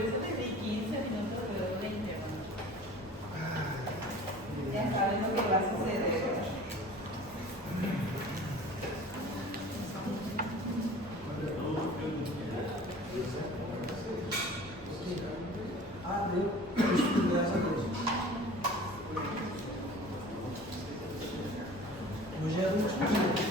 eso le di 15 minutos, luego 20, hermano. Ya saben lo que va a suceder. Hoje é o último dia.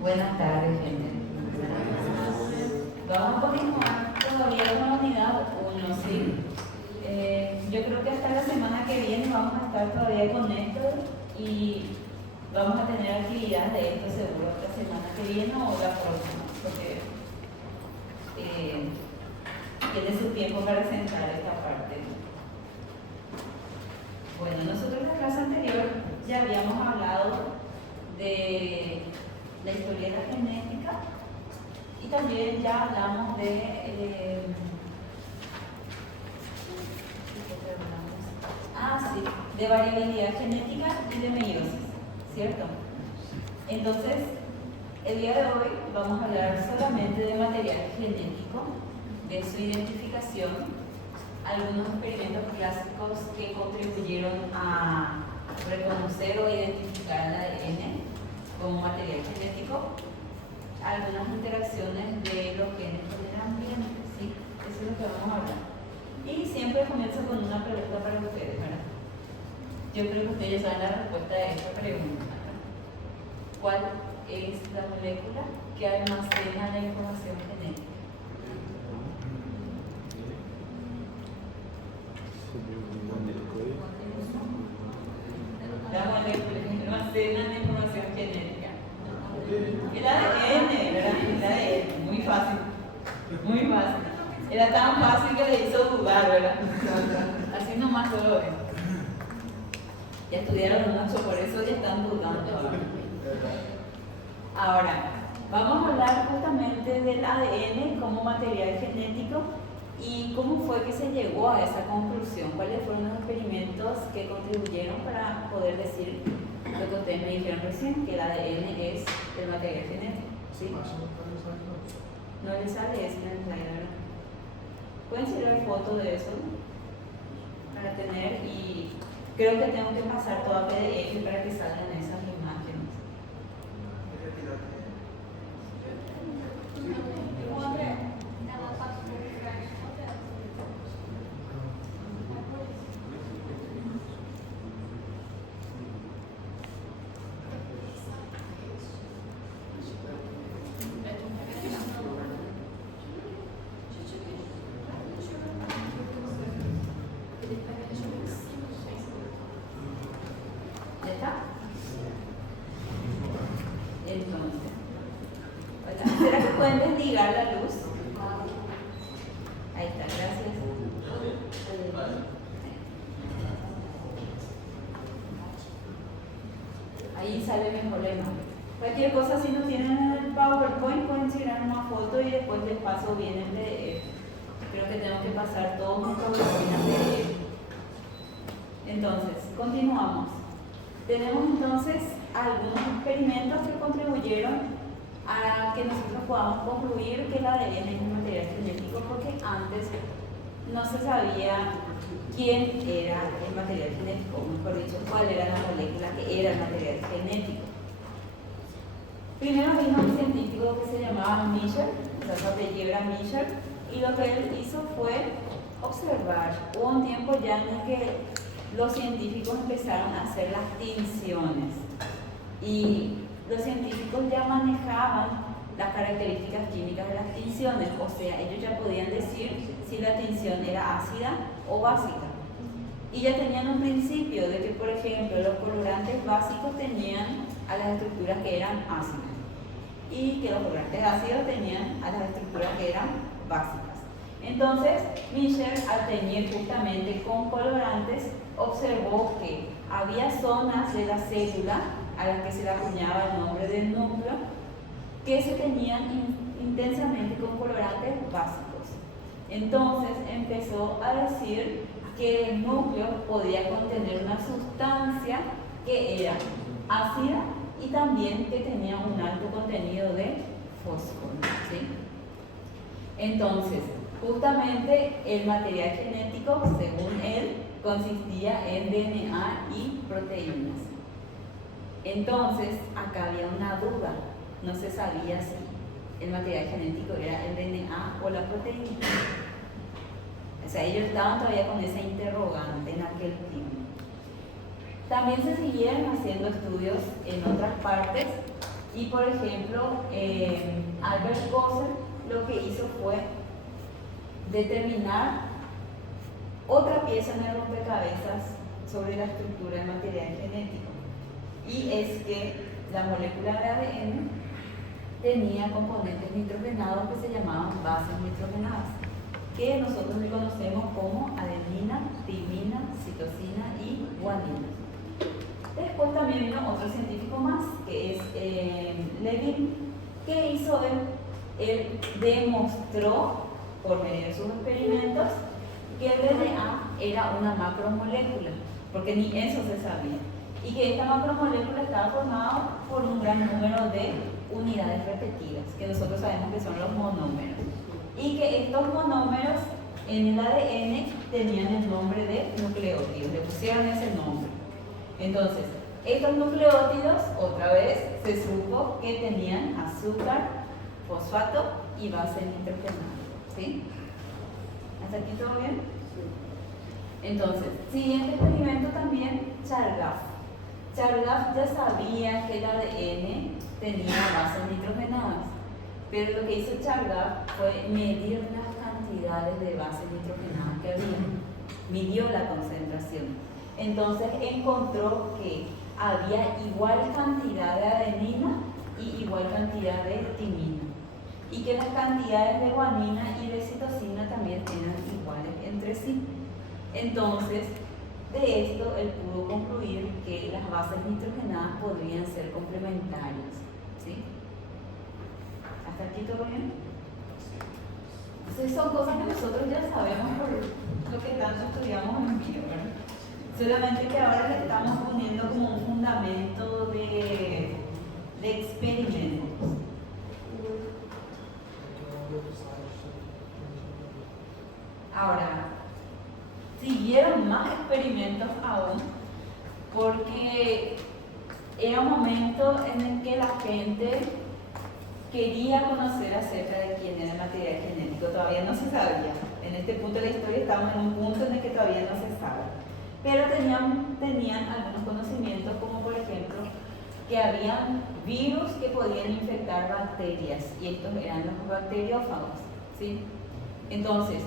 Buenas tardes, gente. Vamos a continuar todavía con la unidad 1, ¿sí? Yo creo que hasta la semana que viene vamos a estar todavía con Néstor y vamos a tener actividades de esto seguro la semana que viene o la próxima, porque tiene su tiempo para sentar esta parte. Bueno, nosotros en la clase anterior ya habíamos hablado de la historia de la genética y también ya hablamos de variabilidad genética y de meiosis, ¿cierto? Entonces, el día de hoy vamos a hablar solamente de material genético, de su identificación, algunos experimentos clásicos que contribuyeron a reconocer o identificar el ADN como material genético, algunas interacciones de los genes con el ambiente, ¿sí? Eso es lo que vamos a hablar. Y siempre comienzo con una pregunta para ustedes, ¿verdad? Yo creo que ustedes saben la respuesta de esta pregunta, ¿verdad? ¿Cuál es la molécula que almacena la información genética? La molécula que almacena la información genética. El ADN, ¿verdad? El ADN, muy fácil. Muy fácil. Era tan fácil que le hizo dudar, ¿verdad? Así nomás solo es. Ya estudiaron mucho, por eso ya están dudando. Ahora, vamos a hablar justamente del ADN como material genético y cómo fue que se llegó a esa conclusión. ¿Cuáles fueron los experimentos que contribuyeron para poder decir lo que ustedes me dijeron recién, que el ADN es el material genético? ¿Sí? No le sale eso en el slide, ¿verdad? Pueden tirar foto de eso para tener, y creo que tengo que pasar toda PDF para que salgan esas imágenes. ¿Ya está? Entonces, ¿será que pueden desligar la luz? Ahí está, gracias. Ahí sale mejor la imagen. Cualquier cosa, si no tienen el PowerPoint, pueden tirar una foto y después les paso bien el PDF. Creo que tengo que pasar todo mi PowerPoint a PDF. Entonces, continuamos. Tenemos entonces algunos experimentos que contribuyeron a que nosotros podamos concluir que el ADN es un material genético, porque antes no se sabía quién era el material genético, o mejor dicho, cuál era la molécula que era el material genético. Primero vino un científico que se llamaba Michel, o sea, su apellido era Michel, y lo que él hizo fue observar. Hubo un tiempo ya en el que los científicos empezaron a hacer las tinciones y los científicos ya manejaban las características químicas de las tinciones, o sea, ellos ya podían decir si la tinción era ácida o básica. Y ya tenían un principio de que, por ejemplo, los colorantes básicos tenían a las estructuras que eran ácidas y que los colorantes ácidos tenían a las estructuras que eran básicas. Entonces, Michel, al teñir justamente con colorantes, observó que había zonas de la célula a las que se le acuñaba el nombre del núcleo que se teñían intensamente con colorantes básicos. Entonces empezó a decir que el núcleo podía contener una sustancia que era ácida y también que tenía un alto contenido de fósforo, ¿sí? Entonces, justamente el material genético, según él, consistía en DNA y proteínas. Entonces, acá había una duda, no se sabía si el material genético era el DNA o la proteína. O sea, ellos estaban todavía con esa interrogante en aquel tiempo. También se siguieron haciendo estudios en otras partes y, por ejemplo, Albert Boser lo que hizo fue determinar otra pieza en el rompecabezas sobre la estructura del material genético, y es que la molécula de ADN tenía componentes nitrogenados que se llamaban bases nitrogenadas, que nosotros le conocemos como adenina, timina, citosina y guanina. Después también vino otro científico más, que es Levin. ¿Qué hizo él? Él demostró por medio de sus experimentos que el DNA era una macromolécula, porque ni eso se sabía, y que esta macromolécula estaba formada por un gran número de unidades repetidas, que nosotros sabemos que son los monómeros, y que estos monómeros en el ADN tenían el nombre de nucleótidos, le pusieron ese nombre. Entonces, estos nucleótidos, otra vez, se supo que tenían azúcar, fosfato y base nitrogenada, ¿sí? ¿Hasta aquí todo bien? Entonces, siguiente experimento también, Chargaff. Chargaff ya sabía que el ADN tenía bases nitrogenadas, pero lo que hizo Chargaff fue medir las cantidades de bases nitrogenadas que había, midió la concentración. Entonces encontró que había igual cantidad de adenina y igual cantidad de timina, y que las cantidades de guanina y de citosina también eran iguales entre sí. Entonces, de esto él pudo concluir que las bases nitrogenadas podrían ser complementarias, ¿sí? ¿Hasta aquí todo bien? Entonces son cosas que nosotros ya sabemos por lo que tanto estudiamos en bio, ¿verdad? Solamente que ahora le estamos poniendo como un fundamento de experimentos. Ahora, siguieron más experimentos aún, porque era un momento en el que la gente quería conocer acerca de quién era el material genético. Todavía no se sabía. En este punto de la historia estamos en un punto en el que todavía no se sabe. Pero tenían algunos conocimientos, como por ejemplo que había virus que podían infectar bacterias, y estos eran los bacteriófagos, ¿sí? Entonces,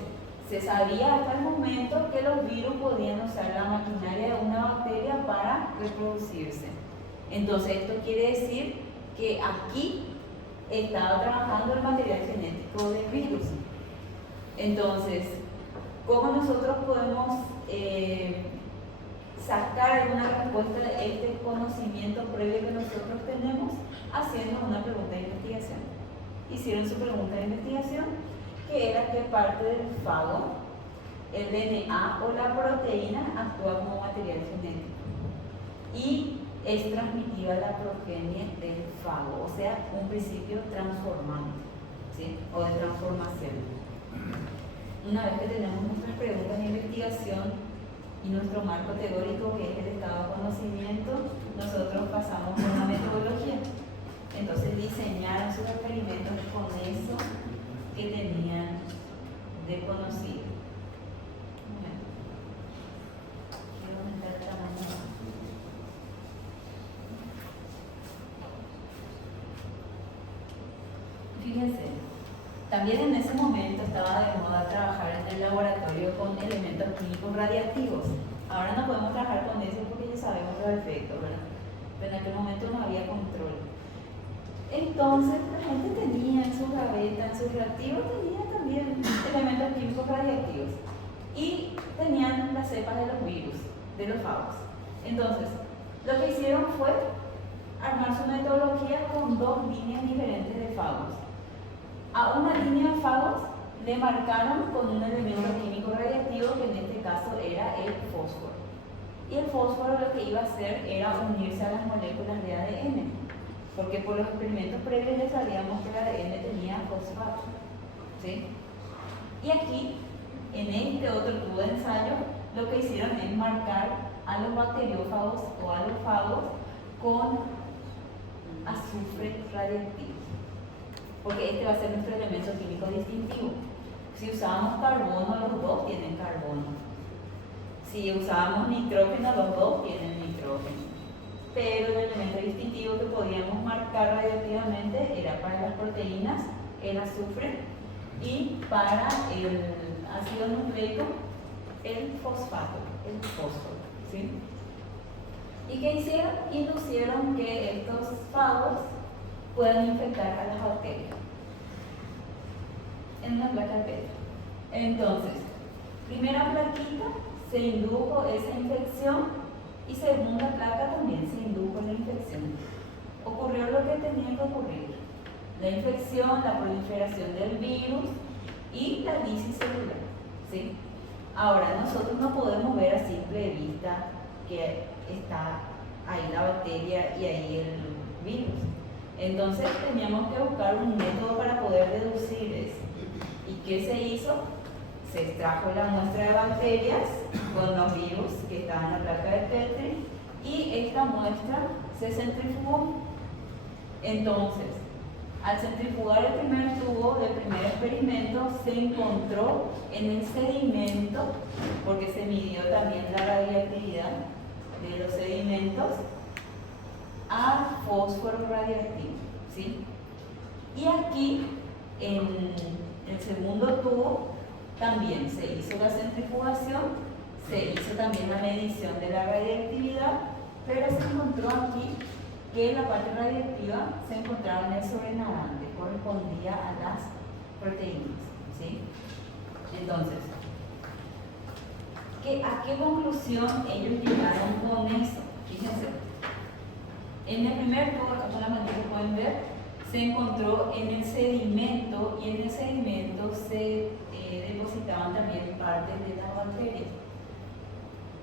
se sabía hasta el momento que los virus podían usar la maquinaria de una bacteria para reproducirse. Entonces, esto quiere decir que aquí estaba trabajando el material genético del virus. Entonces, ¿cómo nosotros podemos sacar alguna respuesta de este conocimiento previo que nosotros tenemos? Haciendo una pregunta de investigación. Hicieron su pregunta de investigación, que era qué parte del fago, el DNA o la proteína, actúa como material genético y es transmitida a la progenie del fago, o sea, un principio transformante, ¿sí? O de transformación. Una vez que tenemos nuestras preguntas de investigación y nuestro marco teórico, que es el estado de conocimiento, nosotros pasamos por una metodología. Entonces diseñaron sus experimentos con eso que tenían de conocido. Quiero aumentar el tamaño. Fíjense, también en ese momento estaba de moda trabajar en el laboratorio con elementos químicos radiactivos. Ahora no podemos trabajar con eso porque ya sabemos los efectos, ¿verdad? Pero en aquel momento no había control. Entonces la gente tenía en su gaveta, en sus reactivos, tenía también elementos químicos radiactivos. Y tenían las cepas de los virus, de los fagos. Entonces, lo que hicieron fue armar su metodología con dos líneas diferentes de fagos. A una línea de fagos le marcaron con un elemento químico radiactivo que en este caso era el fósforo. Y el fósforo lo que iba a hacer era unirse a las moléculas de ADN, porque por los experimentos previos ya sabíamos que el ADN tenía fosfato, ¿sí? Y aquí, en este otro tubo de ensayo, lo que hicieron es marcar a los bacteriófagos o a los fagos con azufre radiactivo, porque este va a ser nuestro elemento químico distintivo. Si usábamos carbono, los dos tienen carbono. Si usábamos nitrógeno, los dos tienen nitrógeno. Pero el elemento distintivo que podíamos marcar radiactivamente era para las proteínas el azufre y para el ácido nucleico el fosfato, el fósforo, ¿sí? ¿Y qué hicieron? Inducieron que estos fagos puedan infectar a las bacterias en una placa de Petri. Entonces, primera plaquita se indujo esa infección y segunda placa también se indujo la infección. Ocurrió lo que tenía que ocurrir: la infección, la proliferación del virus y la lisis celular, ¿sí? Ahora, nosotros no podemos ver a simple vista que está ahí la bacteria y ahí el virus. Entonces teníamos que buscar un método para poder deducir eso. ¿Y qué se hizo? Se extrajo la muestra de bacterias con los virus que estaban en la placa de Petri y esta muestra se centrifugó. Entonces, al centrifugar el primer tubo del primer experimento, se encontró en el sedimento, porque se midió también la radiactividad de los sedimentos, a fósforo radiactivo, ¿sí? Y aquí, en el segundo tubo, también se hizo la centrifugación, se hizo también la medición de la radiactividad, pero se encontró aquí que la parte radiactiva se encontraba en el sobrenadante, correspondía a las proteínas, ¿sí? Entonces, ¿a qué conclusión ellos llegaron con eso? Fíjense, en el primer tubo, como la manera que pueden ver, se encontró en el sedimento y en el sedimento se depositaban también partes de las bacterias.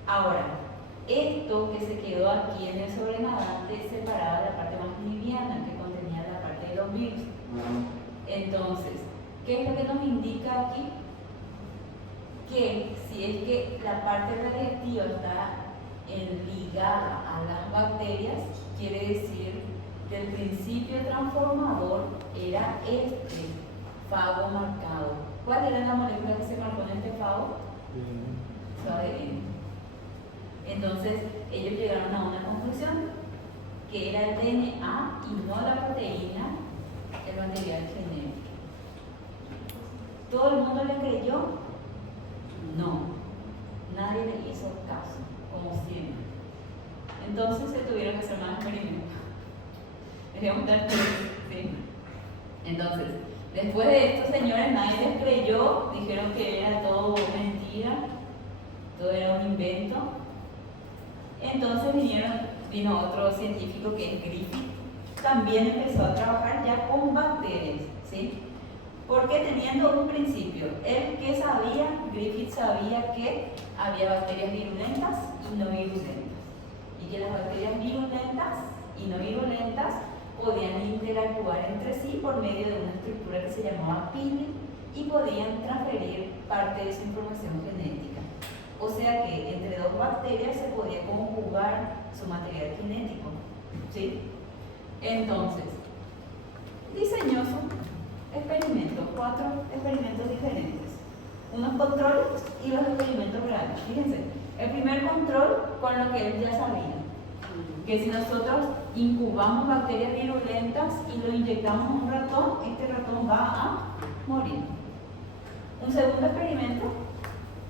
Ahora, esto que se quedó aquí en el sobrenadante separaba la parte más liviana que contenía la parte de los virus. Entonces, ¿qué es lo que nos indica aquí? Que si es que la parte radiactiva está ligada a las bacterias, quiere decir que el principio transformador era este fago marcado. ¿Cuál era la molécula que se marcó en este fago? Su ADN. Entonces, ellos llegaron a una conclusión, que era el DNA y no la proteína, el material genético. ¿Todo el mundo le creyó? No. Nadie le hizo caso, como siempre. Entonces, se tuvieron que hacer más experimentos. Dejemos dar ¿sí? Entonces, después de esto, señores, nadie les creyó, dijeron que era todo mentira, todo era un invento. Entonces vino otro científico que es Griffith, también empezó a trabajar ya con bacterias, ¿sí? Porque teniendo un principio, Griffith sabía que había bacterias virulentas y no virulentas, y que las bacterias virulentas y no virulentas podían interactuar entre sí por medio de una estructura que se llamaba pili y podían transferir parte de su información genética. O sea que entre dos bacterias se podía conjugar su material genético, ¿sí? Entonces, diseñó su experimento, 4 experimentos diferentes, unos controles y los experimentos reales. Fíjense, el primer control con lo que él ya sabía, que si nosotros incubamos bacterias virulentas y lo inyectamos a un ratón, este ratón va a morir. Un segundo experimento,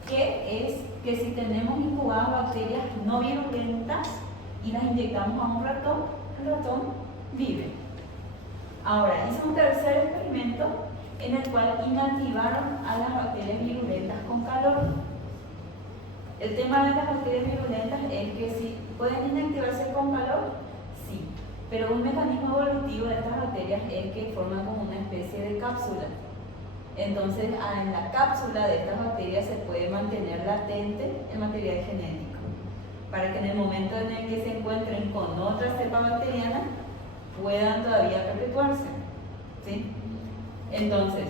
que es que si tenemos incubadas bacterias no virulentas y las inyectamos a un ratón, el ratón vive. Ahora, hizo un tercer experimento en el cual inactivaron a las bacterias virulentas con calor. El tema de las bacterias virulentas es que si pueden inactivarse con calor, sí, pero un mecanismo evolutivo de estas bacterias es que forman como una especie de cápsula. Entonces, en la cápsula de estas bacterias se puede mantener latente el material genético, para que en el momento en el que se encuentren con otra cepa bacteriana, puedan todavía perpetuarse, ¿sí? Entonces,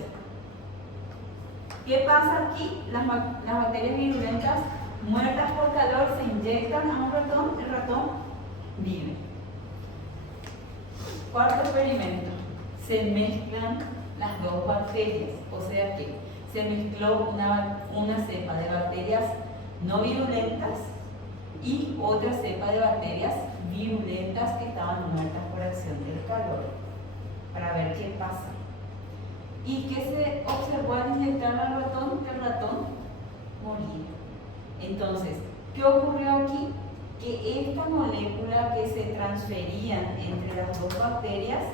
¿qué pasa aquí? Las bacterias virulentas muertas por calor se inyectan a un ratón, el ratón vive. Cuarto experimento, se mezclan las dos bacterias, o sea que se mezcló una cepa de bacterias no virulentas y otra cepa de bacterias virulentas que estaban muertas por acción del calor, para ver qué pasa. ¿Y qué se observó al inyectar al ratón? Que el ratón moría. Entonces, ¿qué ocurrió aquí? Que esta molécula que se transferían entre las dos bacterias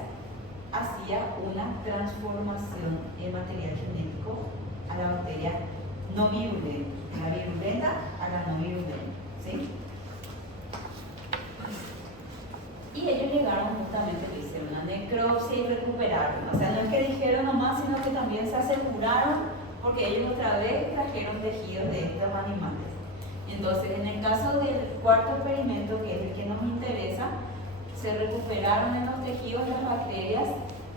hacía una transformación en material genético a la bacteria no virulenta, de la virulenta a la no virulenta, ¿sí? Y ellos llegaron justamente a hacer una necropsia y recuperaron. O sea, no es que dijeron nomás, sino que también se aseguraron, porque ellos otra vez trajeron tejidos de estos animales. Entonces, en el caso del cuarto experimento, que es el que nos interesa, se recuperaron en los tejidos las bacterias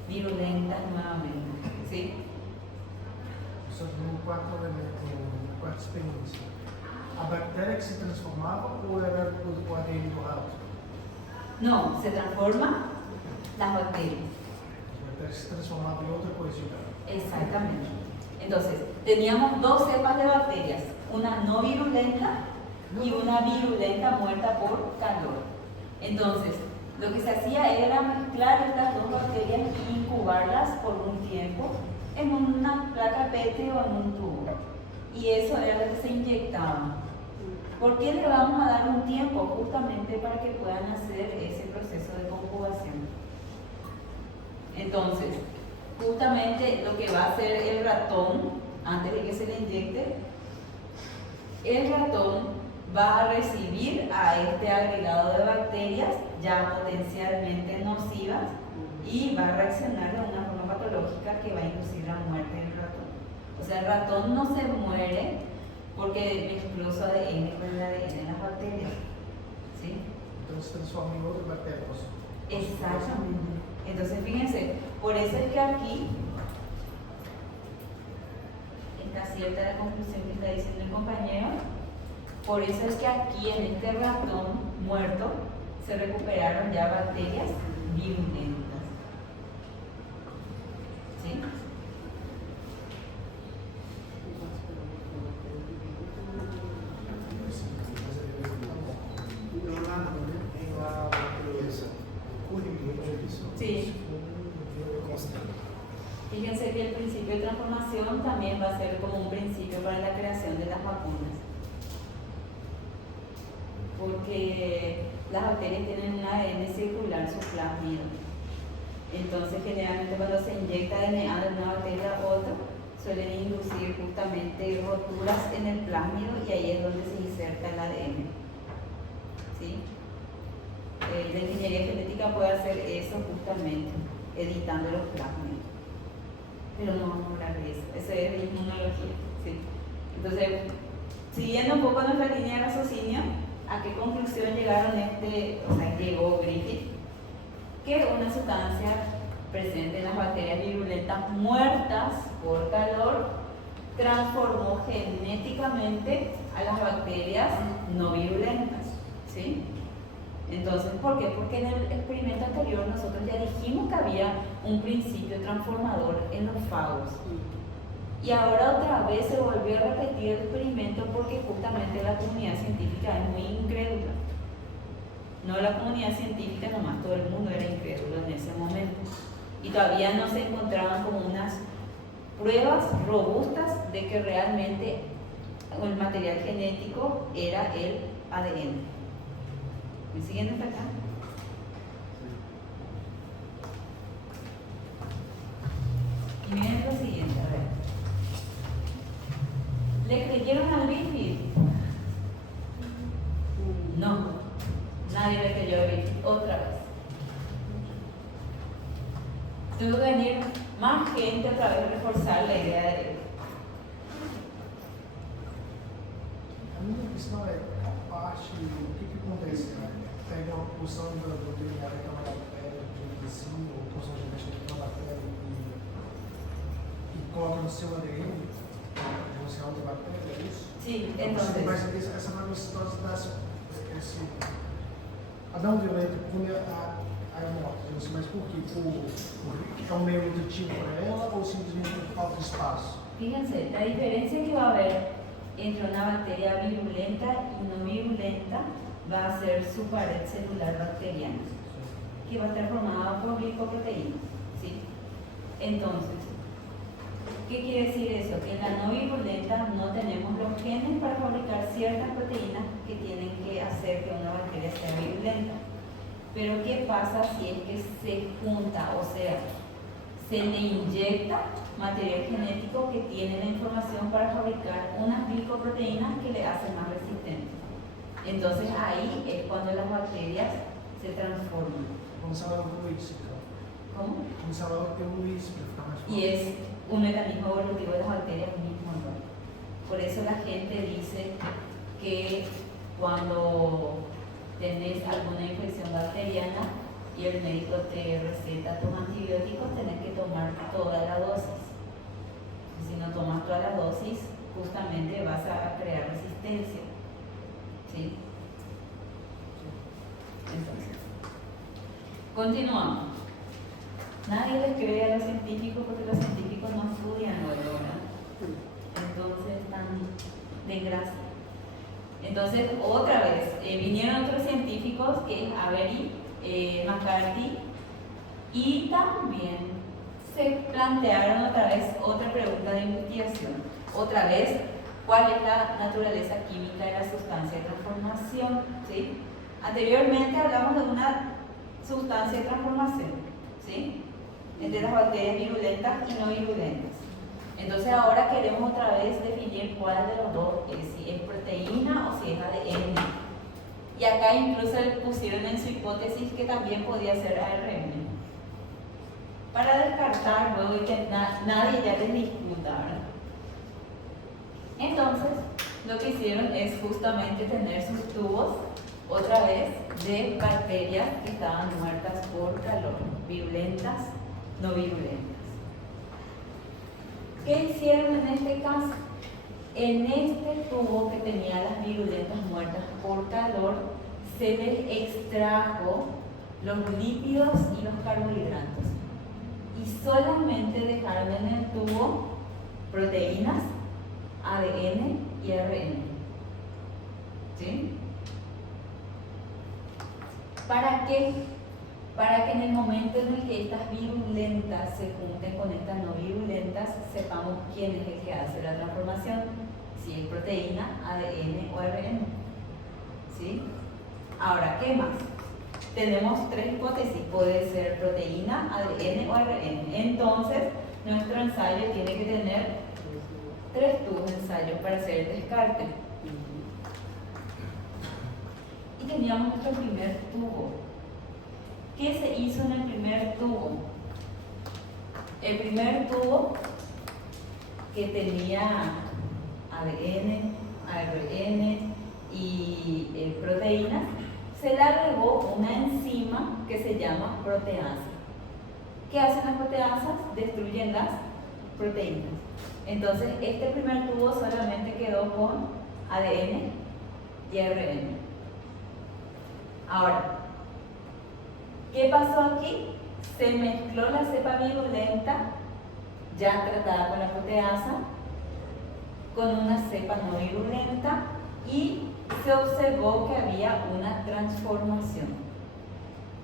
virulentas nuevamente, ¿sí? Só que no quarto quarta experiência, a bactéria que se transformava ou era o ADN do rato? No, se transforman las bacterias. A bactéria se transformava em outra coisa. Exactamente. Entonces, teníamos dos cepas de bacterias, una no virulenta y una virulenta muerta por calor. Entonces, lo que se hacía era mezclar estas dos bacterias y incubarlas por un tiempo en una placa PET o en un tubo. Y eso era lo que se inyectaba. ¿Por qué le vamos a dar un tiempo? Justamente para que puedan hacer ese proceso de conjugación. Entonces, justamente lo que va a hacer el ratón, antes de que se le inyecte, el ratón va a recibir a este agregado de bacterias ya potencialmente nocivas y va a reaccionar de una forma patológica que va a inducir la muerte del ratón. O sea, el ratón no se muere porque mezcló su ADN con el ADN de las bacterias, ¿sí? Entonces se transforma en otra bacteria. Exactamente. Entonces, fíjense, por eso es que aquí está cierta la conclusión que está diciendo el compañero. Por eso es que aquí en este ratón muerto se recuperaron ya bacterias virulentas. ¿Sí? Sí. Fíjense que el principio de transformación también va a ser como un principio para la creación de las vacunas. Porque las bacterias tienen un ADN circular, su plásmido. Entonces, generalmente cuando se inyecta DNA de una bacteria a otra, suelen inducir justamente roturas en el plásmido y ahí es donde se inserta el ADN. ¿Sí? La ingeniería genética puede hacer eso justamente, editando los plásmidos. Pero no vamos a hablar de eso, eso es inmunología. ¿Sí? Entonces, siguiendo un poco nuestra línea de raciocinio, ¿a qué conclusión llegó Griffith? Que una sustancia presente en las bacterias virulentas muertas por calor transformó genéticamente a las bacterias no virulentas, ¿sí? Entonces, ¿por qué? Porque en el experimento anterior nosotros ya dijimos que había un principio transformador en los fagos. Y ahora otra vez se volvió a repetir el experimento porque justamente la comunidad científica es muy incrédula. No la comunidad científica nomás, todo el mundo era incrédulo en ese momento. Y todavía no se encontraban como unas pruebas robustas de que realmente el material genético era el ADN. ¿Me siguen hasta acá? Y miren lo siguiente. ¿Leyeron al Griffith? No, nadie le creyó a Griffith otra vez. Tuvo que venir más gente otra vez a reforzar la idea de él. A minha questão é a parte, o que acontece, né? Pega uma posição do DNA daquela bactéria de assim, ou posição genética daquela bactéria e coloca no seu ADN, você é outra bactéria, é isso? Sí, Entonces, mas entonces, essa fagocitose dá esse Adão violento come a morte, mas por quê? Porque é um meio nutritivo para ela ou simplesmente por falta de espaço? fíjense, la diferencia que va a haber entre una bacteria virulenta y no virulenta va a ser su pared celular bacteriana, que va a estar formada por glicoproteínas, ¿sí? Entonces, ¿qué quiere decir eso? Que en la no virulenta no tenemos los genes para fabricar ciertas proteínas que tienen que hacer que una bacteria sea virulenta. Pero ¿qué pasa si es que se junta, o sea, se le inyecta material genético que tiene la información para fabricar unas glicoproteínas que le hacen más resistentes? Entonces ahí es cuando las bacterias se transforman. Como Salvador Luis, então. ¿Cómo? Como Salvador Luis, para ficar mais Y es un mecanismo evolutivo de las bacterias mismo, ¿no? Por eso la gente dice que cuando tenés alguna infección bacteriana y el médico te receta tus antibióticos, tenés que tomar toda la dosis. Si no tomas toda la dosis, justamente vas a crear resistencia. ¿Sí? Entonces, continuamos. Nadie les cree a los científicos porque los científicos no estudian luego, ¿verdad? Entonces están de gracia. Entonces, otra vez, vinieron otros científicos, que es Avery, McCarthy, y también se plantearon otra vez otra pregunta de investigación. Otra vez, ¿cuál es la naturaleza química de la sustancia de transformación? ¿Sí? Anteriormente hablamos de una sustancia de transformación, ¿sí? Entre las bacterias virulentas y no virulentas. Entonces ahora queremos otra vez definir cuál de los dos es, si es proteína o si es ADN. Y acá incluso le pusieron en su hipótesis que también podía ser ARN. Para descartar luego y que nadie ya les discuta, ¿verdad? Entonces, lo que hicieron es justamente tener sus tubos otra vez de bacterias que estaban muertas por calor, virulentas, no virulentas. ¿Qué hicieron en este caso? En este tubo que tenía las virulentas muertas por calor, se les extrajo los lípidos y los carbohidratos. Y solamente dejaron en el tubo proteínas, ADN y ARN. ¿Sí? ¿Para qué? Para que en el momento en el que estas virulentas se junten con estas no virulentas, sepamos quién es el que hace la transformación, si es proteína, ADN o ARN. ¿Sí? Ahora, ¿qué más? Tenemos tres hipótesis, puede ser proteína, ADN o ARN. Entonces, nuestro ensayo tiene que tener 3 tubos de ensayo para hacer el descarte. Y teníamos nuestro primer tubo. ¿Qué se hizo en el primer tubo? El primer tubo, que tenía ADN, ARN y proteínas, se le agregó una enzima que se llama proteasa. ¿Qué hacen las proteasas? Destruyen las proteínas. Entonces, este primer tubo solamente quedó con ADN y ARN. Ahora, ¿qué pasó aquí? Se mezcló la cepa virulenta, ya tratada con la proteasa, con una cepa no virulenta y se observó que había una transformación.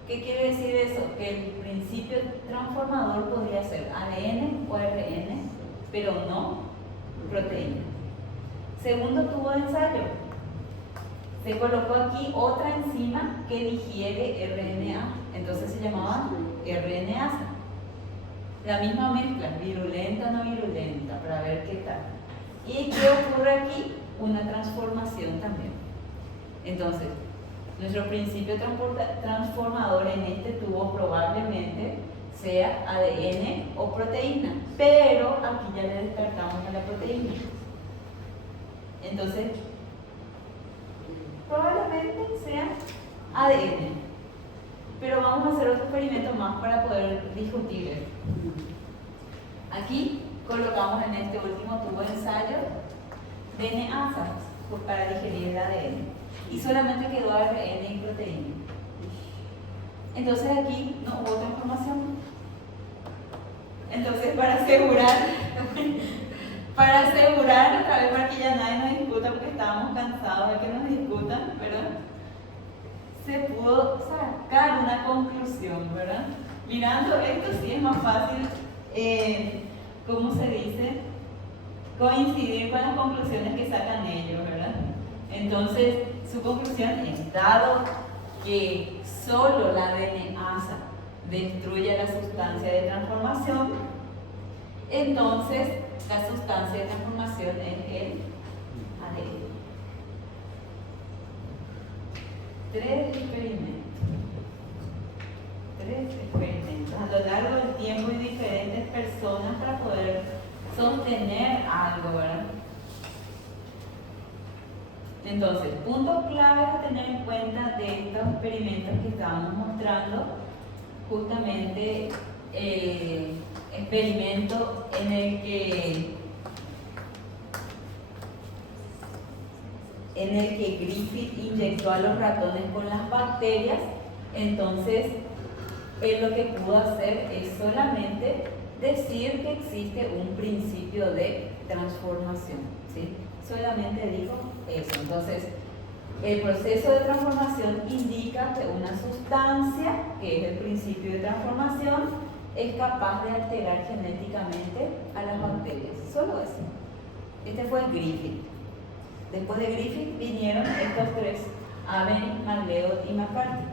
¿Qué quiere decir eso? Que el principio transformador podría ser ADN o ARN, pero no proteína. Segundo tubo de ensayo. Se colocó aquí otra enzima que digiere RNA, entonces se llamaba RNasa. La misma mezcla, virulenta o no virulenta, para ver qué tal. ¿Y qué ocurre aquí? Una transformación también. Entonces, nuestro principio transformador en este tubo probablemente sea ADN o proteína, pero aquí ya le descartamos a la proteína. Entonces, probablemente sea ADN, pero vamos a hacer otro experimento más para poder discutir esto. Aquí colocamos en este último tubo de ensayo DNAsas para digerir el ADN y solamente quedó ARN y proteína. Entonces aquí no hubo transformación. Entonces para asegurar otra vez para que ya nadie nos discuta, porque estábamos cansados de que nos discutan, ¿verdad? Se pudo sacar una conclusión, ¿verdad? Mirando esto sí es más fácil, ¿cómo se dice? Coincidir con las conclusiones que sacan ellos, ¿verdad? Entonces, su conclusión es, dado que solo la DNAsa destruye la sustancia de transformación, entonces la sustancia de transformación es el ADN. 3 experimentos a lo largo del tiempo y diferentes personas para poder sostener algo, ¿verdad? Entonces, puntos claves a tener en cuenta de estos experimentos que estábamos mostrando, justamente el experimento en el que Griffith inyectó a los ratones con las bacterias. Entonces, él lo que pudo hacer es solamente decir que existe un principio de transformación, ¿sí? Solamente dijo eso. Entonces, el proceso de transformación indica que una sustancia, que es el principio de transformación, es capaz de alterar genéticamente a las bacterias. Solo eso. Este fue Griffith. Después de Griffith vinieron estos tres, Avery, MacLeod y McCarthy.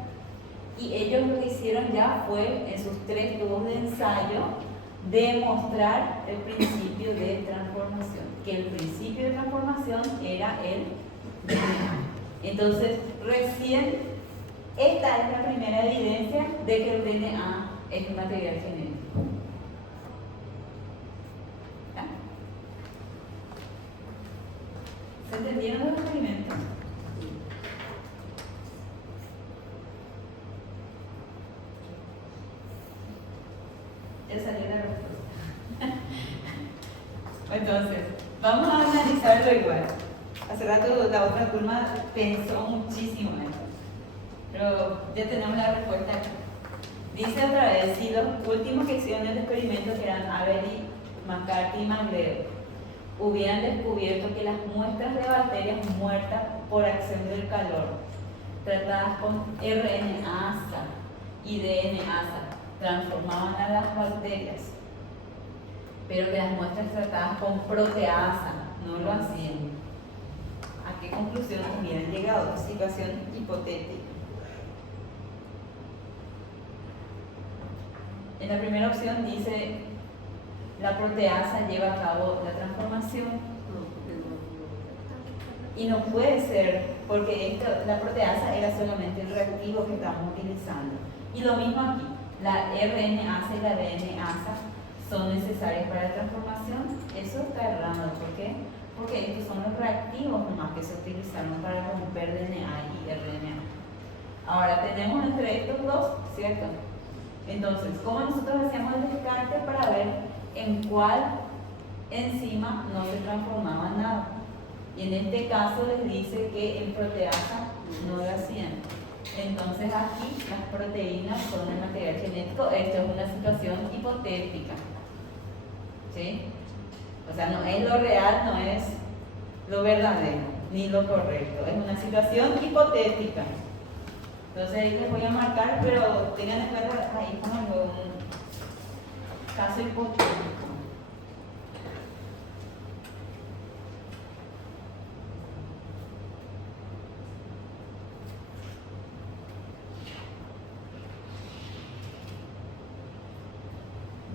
Y ellos lo que hicieron ya fue, en sus 3 tubos de ensayo, demostrar el principio de transformación. Que el principio de transformación era el DNA. Entonces, recién, esta es la primera evidencia de que el DNA es un material genético. ¿Ya? ¿Se entendieron los experimentos? Ya salió la respuesta. Entonces, vamos a analizarlo igual. Hace rato la otra turma pensó muchísimo en esto, pero ya tenemos la respuesta aquí. Dice otra vez, si los últimos que hicieron el experimento, que eran Avery, McCarthy y MacLeod, hubieran descubierto que las muestras de bacterias muertas por acción del calor, tratadas con RNasa y DNasa, transformaban a las bacterias, pero que las muestras tratadas con proteasa no lo hacían, ¿a qué conclusión hubieran llegado? Situación hipotética. En la primera opción dice, la proteasa lleva a cabo la transformación. Y no puede ser, porque la proteasa era solamente el reactivo que estamos utilizando. Y lo mismo aquí, la RNasa y la DNasa son necesarias para la transformación. Eso está errado. ¿Por qué? Porque estos son los reactivos nomás que se utilizaron para romper DNA y RNA. Ahora tenemos entre estos dos, ¿cierto? Entonces, ¿cómo nosotros hacíamos el descarte para ver en cuál enzima no se transformaba nada? Y en este caso les dice que en proteasa no lo hacían. Entonces aquí las proteínas son el material genético. Esto es una situación hipotética, ¿sí? O sea, no es lo real, no es lo verdadero, ni lo correcto. Es una situación hipotética. Entonces ahí les voy a marcar, pero tengan en cuenta ahí como un caso hipotético.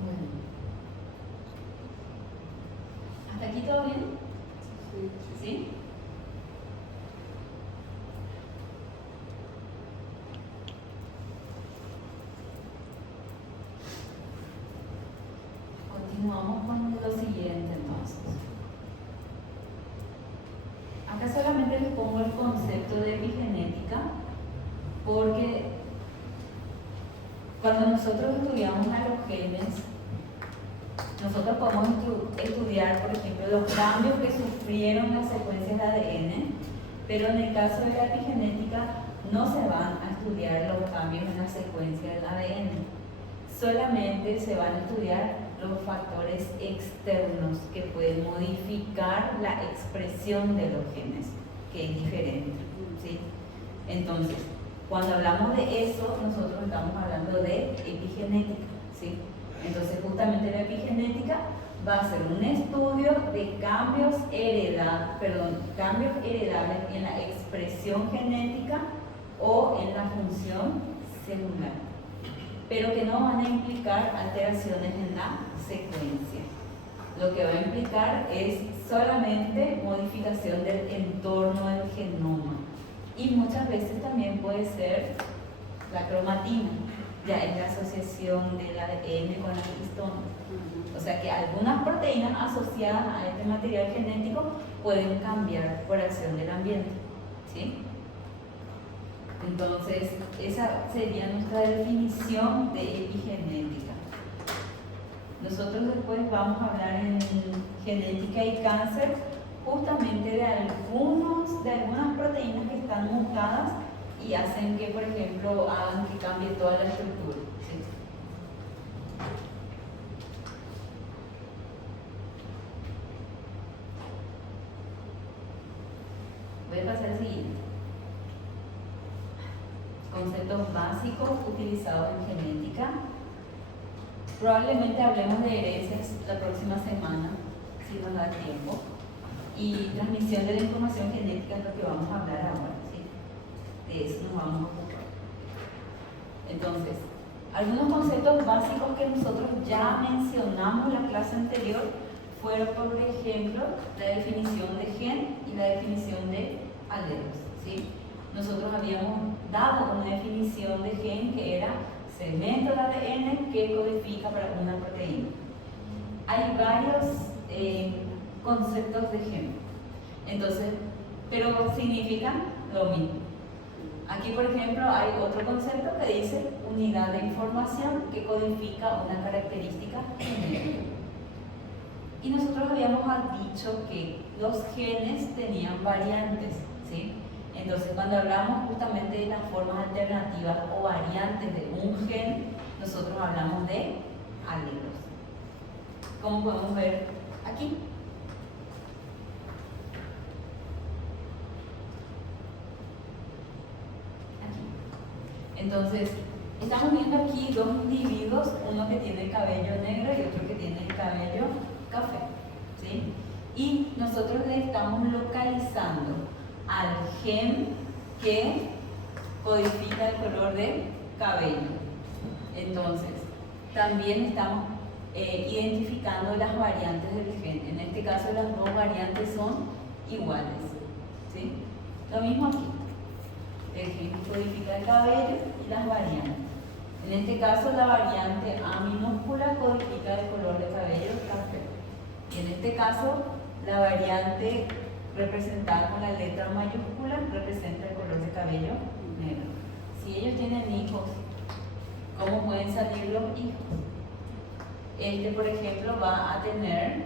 Bueno. ¿Hasta aquí todo bien? pongo el concepto de epigenética porque cuando nosotros estudiamos a los genes, nosotros podemos estudiar, por ejemplo, los cambios que sufrieron las secuencias de ADN, pero en el caso de la epigenética no se van a estudiar los cambios en la secuencia del ADN, solamente se van a estudiar los factores externos que pueden modificar la expresión de los genes, que es diferente, ¿sí? Entonces, cuando hablamos de eso, nosotros estamos hablando de epigenética, ¿sí? Entonces, justamente la epigenética va a ser un estudio de cambios heredables en la expresión genética o en la función celular, pero que no van a implicar alteraciones en la secuencia. Lo que va a implicar es solamente modificación del entorno del genoma, y muchas veces también puede ser la cromatina, ya es la asociación del ADN con las histonas. O sea que algunas proteínas asociadas a este material genético pueden cambiar por acción del ambiente, ¿sí? Entonces, esa sería nuestra definición de epigenética. Nosotros después vamos a hablar en genética y cáncer justamente de algunas proteínas que están mutadas y hacen que, por ejemplo, hagan que cambie toda la estructura, ¿sí? Voy a pasar al siguiente. Conceptos básicos utilizados en genética. Probablemente hablemos de herencias la próxima semana, si nos da tiempo. Y transmisión de la información genética es lo que vamos a hablar ahora, ¿sí? De eso nos vamos a ocupar. Entonces, algunos conceptos básicos que nosotros ya mencionamos en la clase anterior fueron, por ejemplo, la definición de gen y la definición de alelos, ¿sí? Nosotros habíamos dado una definición de gen que era segmento de ADN que codifica para una proteína. Hay varios conceptos de gen, entonces, pero significan lo mismo. Aquí, por ejemplo, hay otro concepto que dice unidad de información que codifica una característica genética. Y nosotros habíamos dicho que los genes tenían variantes, ¿sí? Entonces, cuando hablamos justamente de las formas alternativas o variantes de un gen, nosotros hablamos de alelos, como podemos ver aquí. Entonces, estamos viendo aquí dos individuos, uno que tiene el cabello negro y otro que tiene el cabello café, ¿sí? Y nosotros le estamos localizando al gen que codifica el color del cabello. Entonces, también estamos identificando las variantes del gen. En este caso, las dos variantes son iguales, ¿sí? Lo mismo aquí. El gen que codifica el cabello y las variantes. En este caso, la variante A minúscula codifica el color de cabello café. Y en este caso, la variante representada con la letra mayúscula representa el color de cabello negro. Si ellos tienen hijos, ¿cómo pueden salir los hijos? Este, por ejemplo, va a tener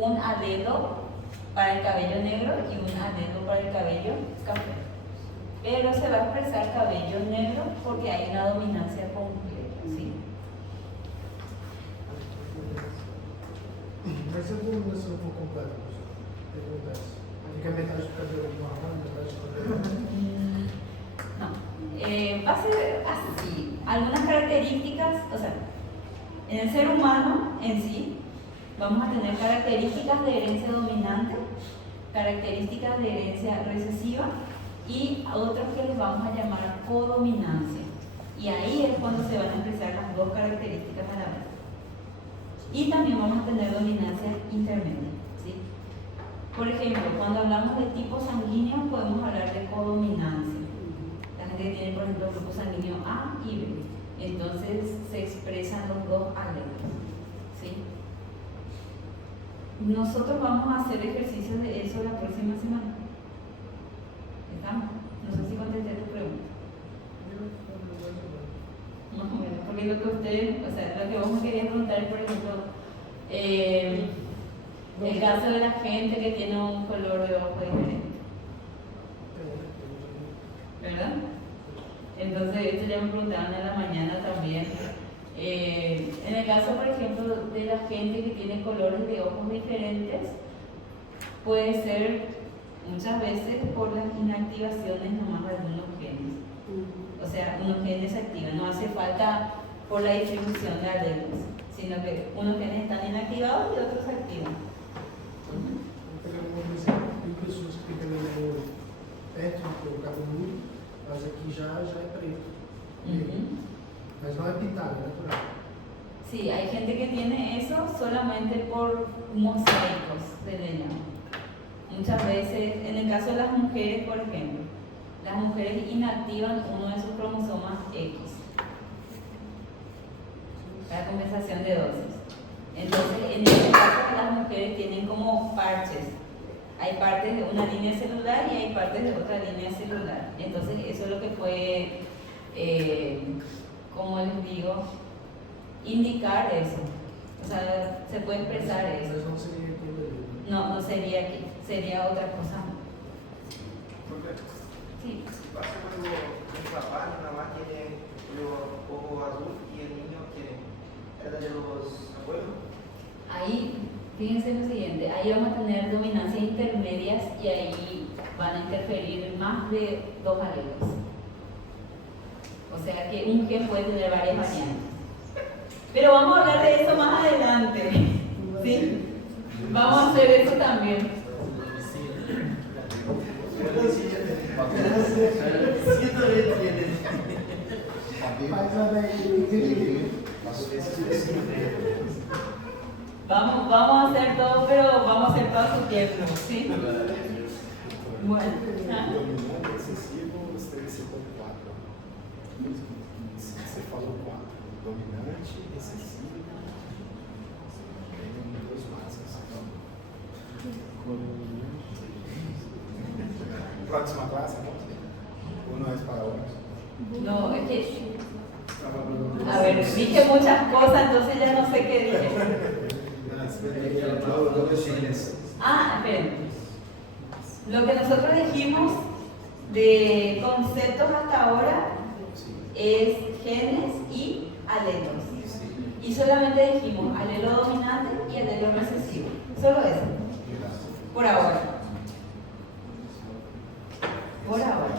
un alelo para el cabello negro y un alelo para el cabello café. Pero se va a expresar cabello negro porque hay una dominancia completa, ¿sí? Mas eu vou ver se eu vou completo, perguntas. Aqui que a metade do cabelo é marrom, metade do cabelo. No, va a ser así. Algunas características, o sea, en el ser humano en sí, vamos a tener características de herencia dominante, características de herencia recesiva y otras que les vamos a llamar codominancia. Y ahí es cuando se van a expresar las dos características a la vez. Y también vamos a tener dominancia intermedia, ¿sí? Por ejemplo, cuando hablamos de tipo sanguíneo podemos hablar de codominancia. La gente que tiene, por ejemplo, el grupo sanguíneo A y B, entonces se expresan los dos alelos, ¿sí? Nosotros vamos a hacer ejercicios de eso la próxima semana. ser, por ejemplo, el caso de la gente que tiene un color de ojo diferente, ¿verdad? Entonces, esto ya me preguntaban en la mañana también. En el caso, por ejemplo, de la gente que tiene colores de ojos diferentes, puede ser muchas veces por las inactivaciones nomás de algunos genes. O sea, unos genes se activan, no hace falta por la distribución de alelos, sino que unos genes están inactivados y otros se activan. Tem pessoas que têm cabelo perto do cabelo, mas aqui já é preto. Mas não é pintado, é natural. Sí, hay gente que tiene eso solamente por mosaicos, se le llama. Muchas veces, en el caso de las mujeres, por ejemplo, las mujeres inactivan uno de sus cromosomas X para compensación de dosis. Entonces, en este caso, las mujeres tienen como parches. Hay partes de una línea celular y hay partes de otra línea celular. Entonces, eso es lo que puede, como les digo, indicar eso. O sea, se puede expresar eso. Mas não seria aqui o cabelo. No, no sería aquí, sería otra cosa. Sí. Pasa cuando mi papá y mi mamá tienen el ojo azul y el niño que era de los abuelos. Ahí, fíjense lo siguiente, ahí vamos a tener dominancias intermedias y ahí van a interferir más de 2 alelos. O sea que un gen puede tener varias variantes. Pero vamos a hablar de eso más adelante. ¿Sí? Vamos a hacer eso también. Mas também. Vamos a hacer todo, pero vamos a hacer todo a su tiempo. ¿Sí? Bueno. Dominante excessivo, você citou 4. Você falou 4. Dominante, excessivo. Tem 2 massas. Próxima clase, ¿no? Uno es para hombres. No, es que. A ver, dije muchas cosas, entonces ya no sé qué dije. Ah, esperen. Lo que nosotros dijimos de conceptos hasta ahora es genes y alelos. Y solamente dijimos alelo dominante y alelo recesivo. Solo eso. Por ahora. Por ahora.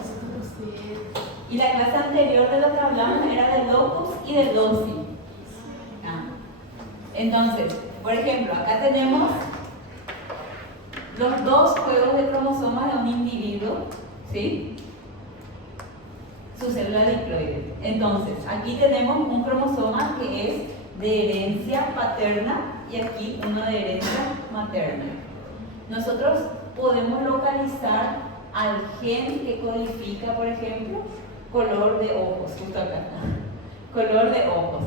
Y la clase anterior de lo que hablamos era del locus y del loci. Entonces, por ejemplo, acá tenemos los 2 juegos de cromosomas de un individuo, ¿sí? Su célula diploide. Entonces, aquí tenemos un cromosoma que es de herencia paterna y aquí uno de herencia materna. Nosotros podemos localizar al gen que codifica, por ejemplo, color de ojos, justo acá, color de ojos.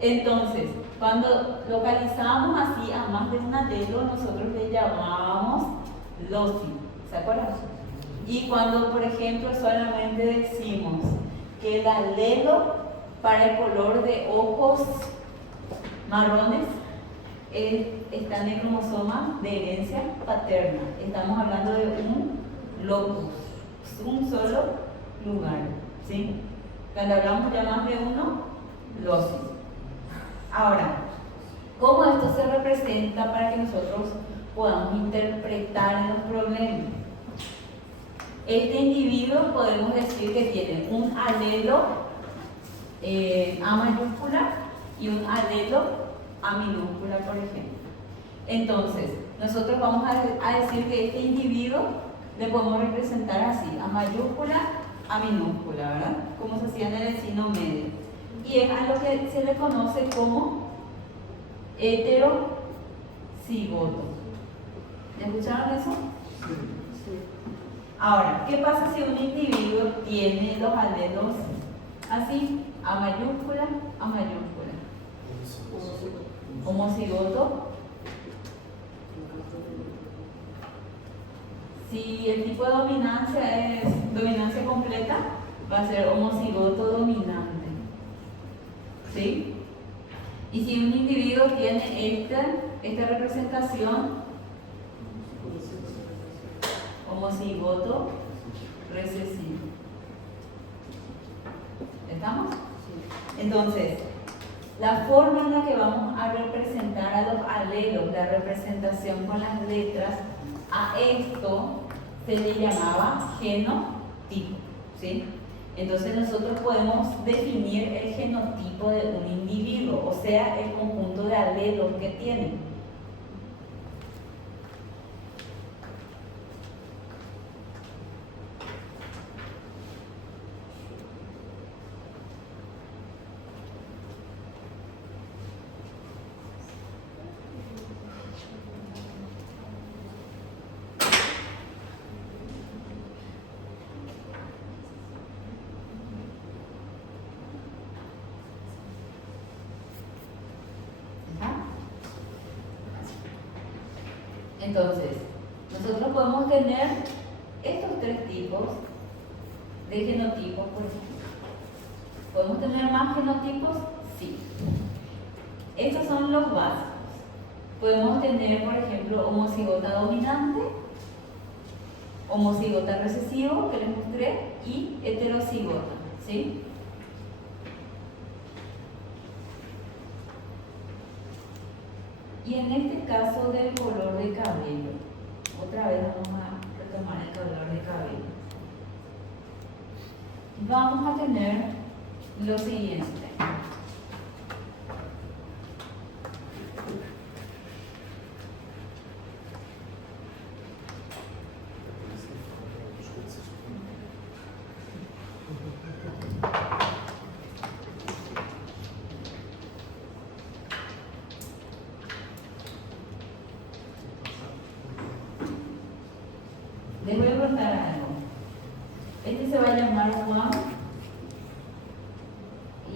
Entonces, cuando localizamos así a más de un alelo, nosotros le llamábamos loci, ¿se acuerdan? Y cuando, por ejemplo, solamente decimos que el alelo para el color de ojos marrones está en el cromosoma de herencia paterna, estamos hablando de un locus, un solo lugar, ¿sí? Cuando hablamos ya más de uno, loci. Ahora, ¿cómo esto se representa para que nosotros podamos interpretar los problemas? Este individuo podemos decir que tiene un alelo A mayúscula y un alelo A minúscula, por ejemplo. Entonces, nosotros vamos a decir que este individuo le podemos representar así, A mayúscula, A minúscula, ¿verdad? Como se hacía en el signo medio. Y es a lo que se le conoce como heterocigoto. ¿Escucharon eso? Sí. Ahora, ¿qué pasa si un individuo tiene los alelos así? A mayúscula, A mayúscula. Homocigoto. Si el tipo de dominancia es dominancia completa, va a ser homocigoto dominante. ¿Sí? Y si un individuo individuo tiene esta representación homocigoto recesivo. ¿Estamos? Entonces, la forma en la que vamos a representar a los alelos, la representación con las letras, a esto se le llamaba genotipo, ¿sí? Entonces nosotros podemos definir el genotipo de un individuo, o sea, el conjunto de alelos que tiene. Entonces, nosotros podemos tener estos tres tipos de genotipos, por ejemplo. ¿Podemos tener más genotipos? Sí. Estos son los básicos. Podemos tener, por ejemplo, homocigota dominante, homocigota recesivo, que les mostré, y heterocigota, ¿sí? Y en este caso del color de cabello, otra vez vamos a retomar el color de cabello. Vamos a tener lo siguiente. Les voy a contar algo. Este se va a llamar Juan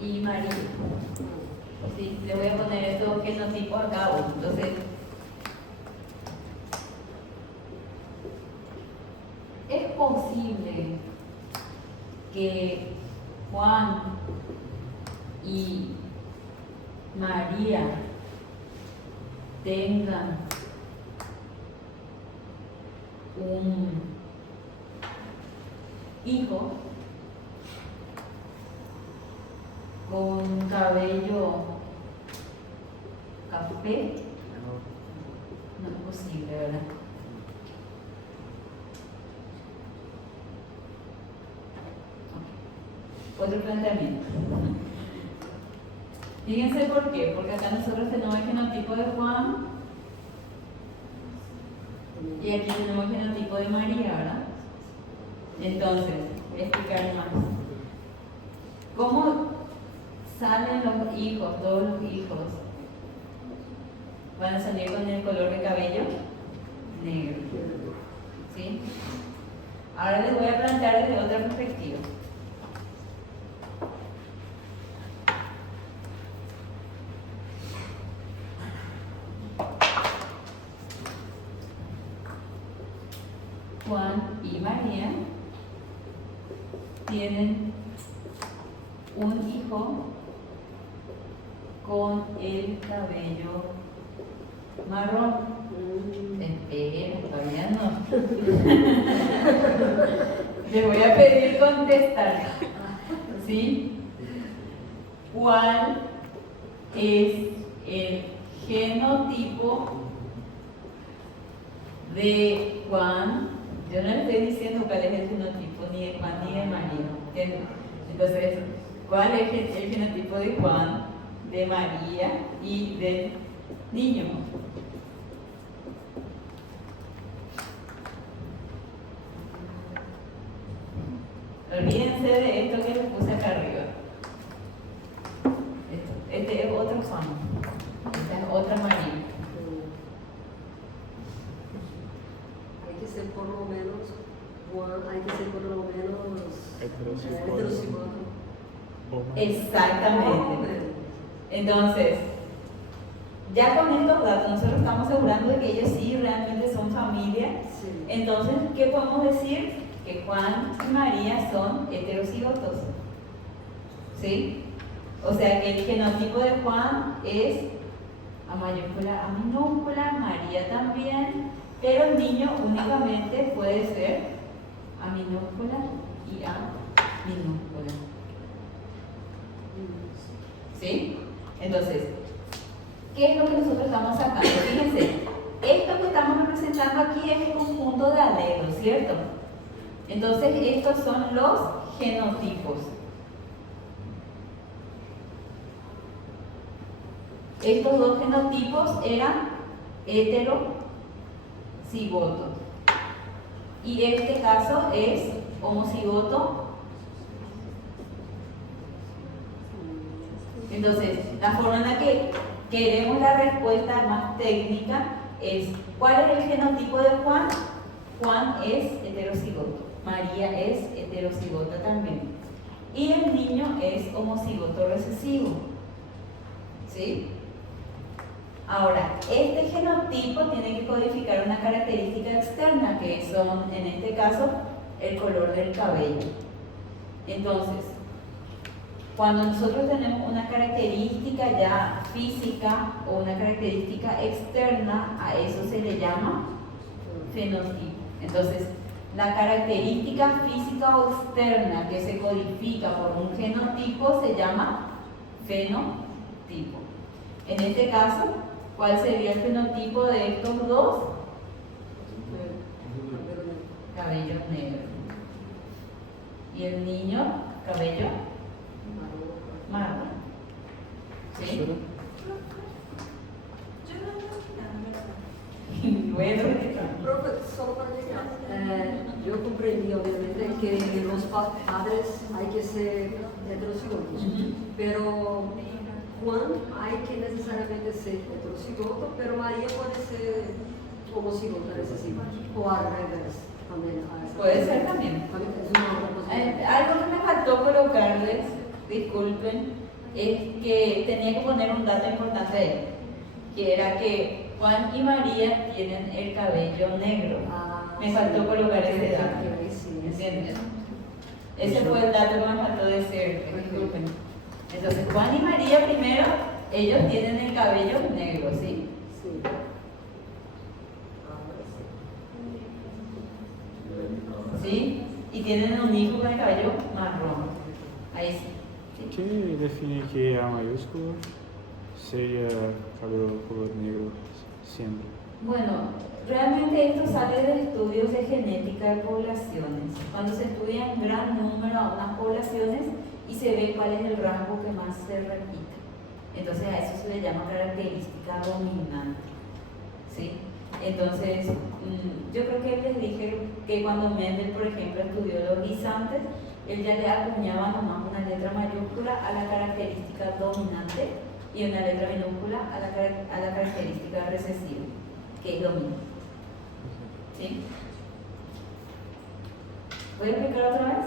y María. Sí, le voy a poner estos genotipos acá. Entonces, es posible que Juan y María tengan un hijo con cabello café. No es posible, ¿verdad? Okay. Otro planteamiento. Fíjense por qué, porque acá nosotros tenemos el genotipo de Juan y aquí tenemos el genotipo de María, ¿verdad? Entonces, voy a explicar más. ¿Cómo salen los hijos, todos los hijos? Van a salir con el color de cabello negro. ¿Sí? Ahora les voy a plantear desde otra perspectiva. Juan y María tienen un hijo con el cabello marrón. Esperen, todavía no. Les voy a pedir contestar. ¿Sí? ¿Cuál es el genotipo de Juan? Yo no le estoy diciendo cuál es el genotipo ni de Juan ni de María. Entonces, ¿cuál es el genotipo de Juan, de María y del niño? Olvídense de esto que les puse acá arriba. Este es otro Juan. Esta es otra María. Hay que ser por lo menos Juan, hay que ser por lo menos heterocigoto. Exactamente. Entonces, ya con estos datos nosotros estamos asegurando de que ellos sí realmente son familia. Sí. Entonces, ¿qué podemos decir? Que Juan y María son heterocigotos. ¿Sí? O sea que el genotipo de Juan es A mayúscula, a minúscula, María también, pero el niño únicamente puede ser a minúscula y a minúscula. ¿Sí? Entonces, ¿qué es lo que nosotros estamos sacando? Fíjense, esto que estamos representando aquí es el conjunto de alelos, ¿cierto? Entonces, estos son los genotipos. Estos dos genotipos eran heterocigoto. Y este caso es homocigoto. Entonces, la forma en la que queremos la respuesta más técnica es: ¿cuál es el genotipo de Juan? Juan es heterocigoto. María es heterocigota también. Y el niño es homocigoto recesivo. ¿Sí? Ahora, este genotipo tiene que codificar una característica externa, que son, en este caso, el color del cabello. Entonces, cuando nosotros tenemos una característica ya física o una característica externa, a eso se le llama fenotipo. Entonces, la característica física o externa que se codifica por un genotipo se llama fenotipo. En este caso, ¿cuál sería el fenotipo de estos dos? Cabello negro. Y el niño, cabello marrón. ¿Sí? Bueno, Profe, solo para llegar. Yo comprendí obviamente que los padres hay que ser heterocigotos, pero Juan hay que necesariamente ser heterocigoto, pero María puede ser homocigota recesiva o al revés también. puede ser también. Es una otra posibilidad. Algo que me faltó colocarles, disculpen, es que tenía que poner un dato importante ahí, que era que Juan y María tienen el cabello negro. Me faltó colocar ese dato. ¿Entiendes? Ese fue el dato que me faltó decir, disculpen. Entonces, Juan y María primero, ellos tienen el cabello negro, ¿sí? Sí. ¿Sí? Y tienen un hijo con el cabello marrón. Ahí sí. ¿Qué define que A mayúsculo sería cabello color negro siempre? Bueno, realmente esto sale de estudios de genética de poblaciones. Cuando se estudia en gran número a unas poblaciones y se ve cuál es el rasgo que más se repite. Entonces a eso se le llama característica dominante. ¿Sí? Entonces, yo creo que les dije que cuando Mendel, por ejemplo, estudió los guisantes, él ya le acuñaba nomás una letra mayúscula a la característica dominante y una letra minúscula a la característica recesiva, que es lo mismo. ¿Sí? ¿Voy a explicar otra vez?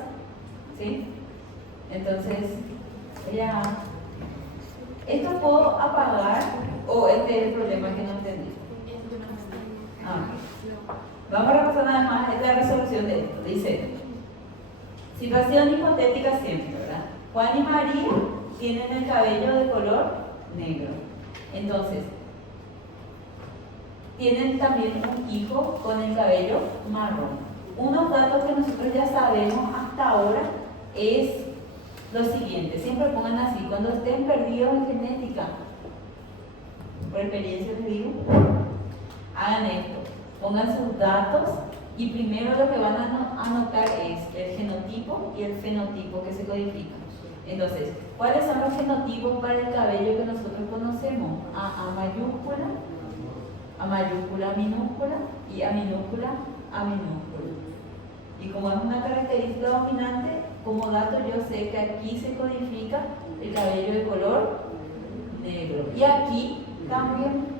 ¿Sí? Entonces, ya. ¿Esto puedo apagar o este es el problema que no entendí? Vamos a repasar nada más la resolución de esto. Dice, situación hipotética siempre, ¿verdad? Juan y María tienen el cabello de color negro. Entonces, tienen también un hijo con el cabello marrón. Unos datos que nosotros ya sabemos hasta ahora es lo siguiente. Siempre pongan así, cuando estén perdidos en genética, por experiencia les digo, hagan esto. Pongan sus datos y primero lo que van a anotar es el genotipo y el fenotipo que se codifican. Entonces, ¿cuáles son los genotipos para el cabello que nosotros conocemos? A mayúscula, a mayúscula, a minúscula y a minúscula, a minúscula. Y como es una característica dominante, como dato yo sé que aquí se codifica el cabello de color negro. Y aquí también.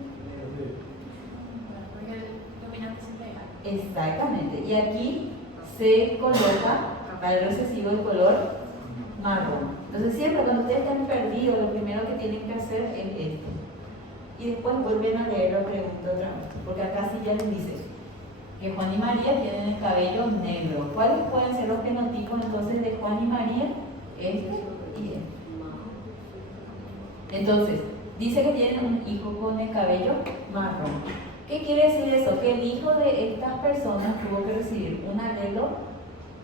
Exactamente. Y aquí se coloca para el recesivo de color marrón. Entonces siempre cuando ustedes están perdidos, lo primero que tienen que hacer es esto. Y después vuelven a leer la pregunta otra vez. Porque acá sí ya les dice que Juan y María tienen el cabello negro. ¿Cuáles pueden ser los genotipos entonces de Juan y María? Este y este. Entonces, Dice que tienen un hijo con el cabello marrón. ¿Qué quiere decir eso? Que el hijo de estas personas tuvo que recibir un alelo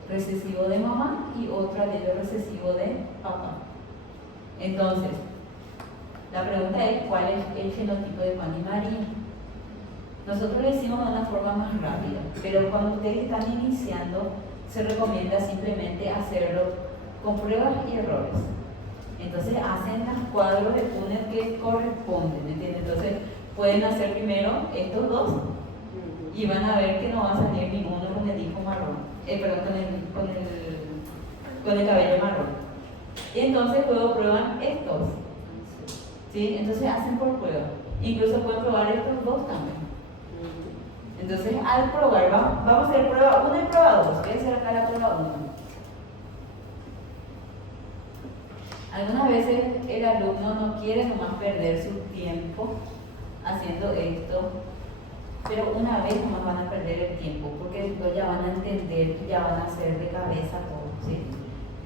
recesivo de mamá y otro alelo recesivo de papá. Entonces, la pregunta es, ¿cuál es el genotipo de Juan y María? Nosotros lo hicimos de una forma más rápida, pero cuando ustedes están iniciando, se recomienda simplemente hacerlo con pruebas y errores. Entonces hacen los cuadros de túnel que corresponden, ¿entienden? Entonces pueden hacer primero estos dos y van a ver que no va a salir ninguno con el hijo marrón, con el cabello marrón. Y entonces luego prueban estos, ¿sí? Entonces hacen por prueba. Incluso pueden probar estos dos también. Entonces al probar, vamos a hacer prueba 1 y prueba 2. Voy a hacer acá la prueba 1. Algunas veces el alumno no quiere nomás perder su tiempo haciendo esto, pero una vez nomás van a perder el tiempo, porque después ya van a entender, ya van a hacer de cabeza todo, ¿sí?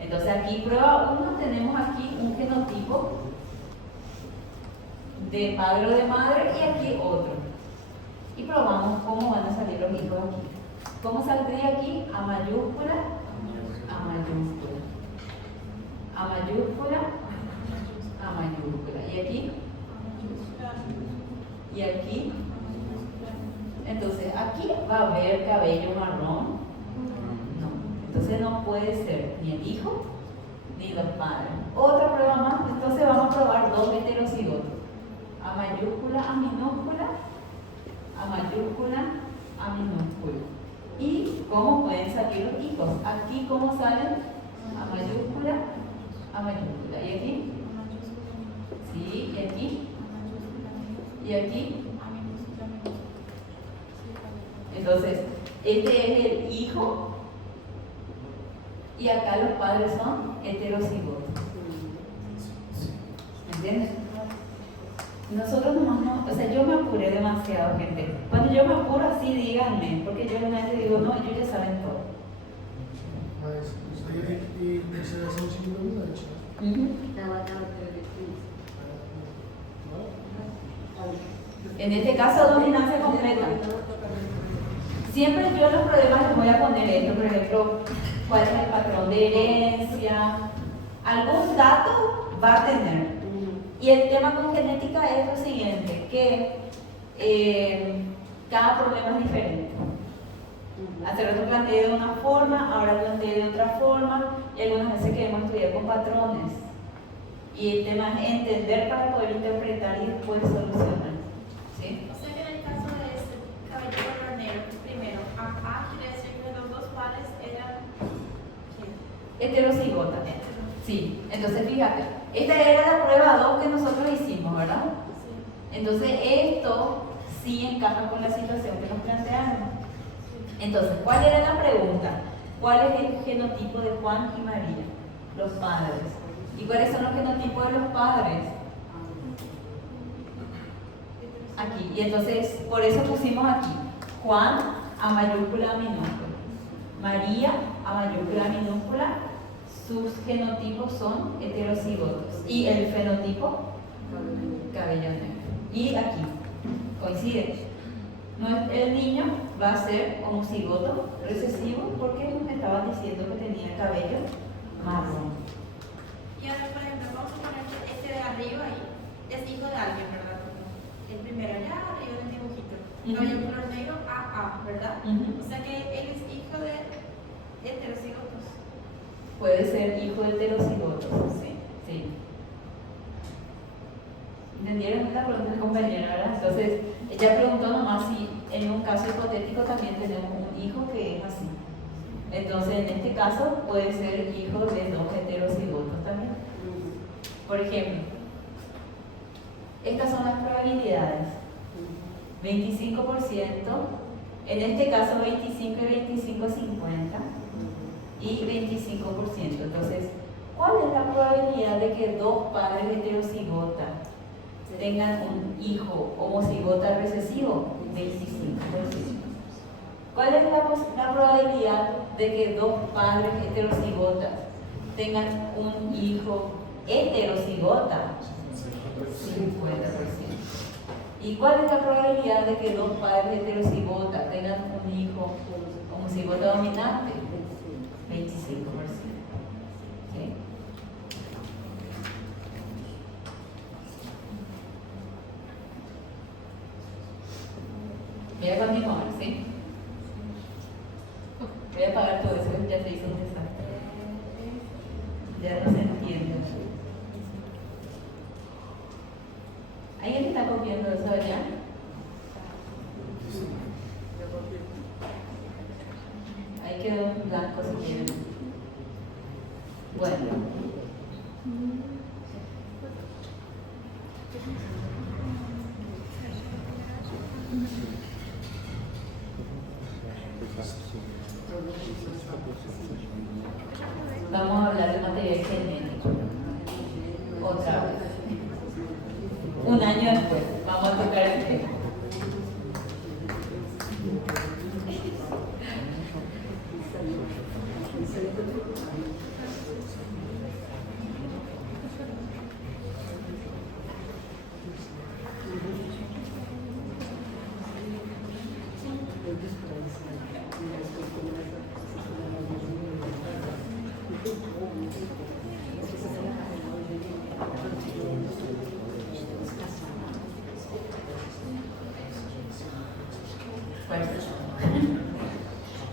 Entonces aquí prueba 1, tenemos aquí un genotipo de padre o de madre y aquí otro. Y probamos cómo van a salir los hijos aquí. ¿Cómo saldría aquí? A mayúscula, a mayúscula. A mayúscula, a mayúscula. ¿Y aquí? ¿Y aquí? Entonces, aquí va a haber cabello marrón. No. Entonces no puede ser ni el hijo ni los padres. Otra prueba más. Entonces vamos a probar dos heterocigotos. A mayúscula, a minúscula. A mayúscula, a minúscula. ¿Y cómo pueden salir los hijos? Aquí, ¿cómo salen? A mayúscula, a mayúscula. ¿Y aquí? Sí, ¿y aquí? ¿Y aquí? Entonces, este es el hijo y acá los padres son heterocigotos. ¿Me entiendes? Nosotros nomás no, o sea, yo me apuré demasiado, gente. Cuando yo me apuro así, díganme, porque yo una vez digo, no, ellos ya saben todo. Mas isso aí tem que ser assim no time dominante, né? Ela teve 15. En este caso, dominancia completa. Siempre yo en los problemas les voy a poner esto, por ejemplo, cuál es el patrón de herencia, algún dato va a tener. Y el tema con genética es lo siguiente, que cada problema es diferente. Hace rato planteé de una forma, ahora planteé de otra forma, y algunas veces queremos estudiar con patrones. Y el tema es entender para poder interpretar y después solucionar. ¿Sí? O sea que en el caso de este cabello color negro, primero, acá quiere decir que los dos padres eran Heterocigota. Sí, entonces fíjate, esta era la prueba 2 que nosotros hicimos, ¿verdad? Sí. Entonces esto sí encaja con la situación que nos planteamos. Entonces, ¿cuál era la pregunta? ¿Cuál es el genotipo de Juan y María? Los padres. ¿Y cuáles son los genotipos de los padres? Aquí. Y entonces, por eso pusimos aquí Juan a mayúscula, a minúscula. María a mayúscula, a minúscula. Sus genotipos son heterocigotos. Y el fenotipo, cabello negro. Y aquí, coincide. El niño va a ser homocigoto recesivo porque nos estaban diciendo que tenía cabello marrón. Y ahora, por ejemplo, vamos a suponer que este de arriba ahí es hijo de alguien, ¿verdad? El primero allá arriba en el dibujito. Cabello color negro, AA, ¿verdad? O sea que él es hijo de heterocigotos. Puede ser hijo de heterocigotos, sí. Sí. ¿Entendieron la pregunta del compañero, verdad? Entonces, ella preguntó nomás si en un caso hipotético también tenemos un hijo que es así. Entonces, en este caso puede ser hijo de dos heterocigotos también. Por ejemplo, estas son las probabilidades. 25%, en este caso 25 y 25, 50 y 25%. Entonces, ¿cuál es la probabilidad de que dos padres heterocigotas tengan un hijo homocigota recesivo? 25%. ¿Cuál es la probabilidad de que dos padres heterocigotas tengan un hijo heterocigota? ¿Y cuál es la probabilidad de que dos padres heterocigotas tengan un hijo homocigota dominante? 25%. ¿Sí? Voy a continuar, ¿sí? Voy a apagar todo eso, ya se hizo un desastre. Ya no se entiende. ¿Alguien está copiando eso allá? Ahí quedó un blanco si quieren. Bueno. Vamos a hablar de material genético. Otra vez. Un año después, vamos a tocar el tema.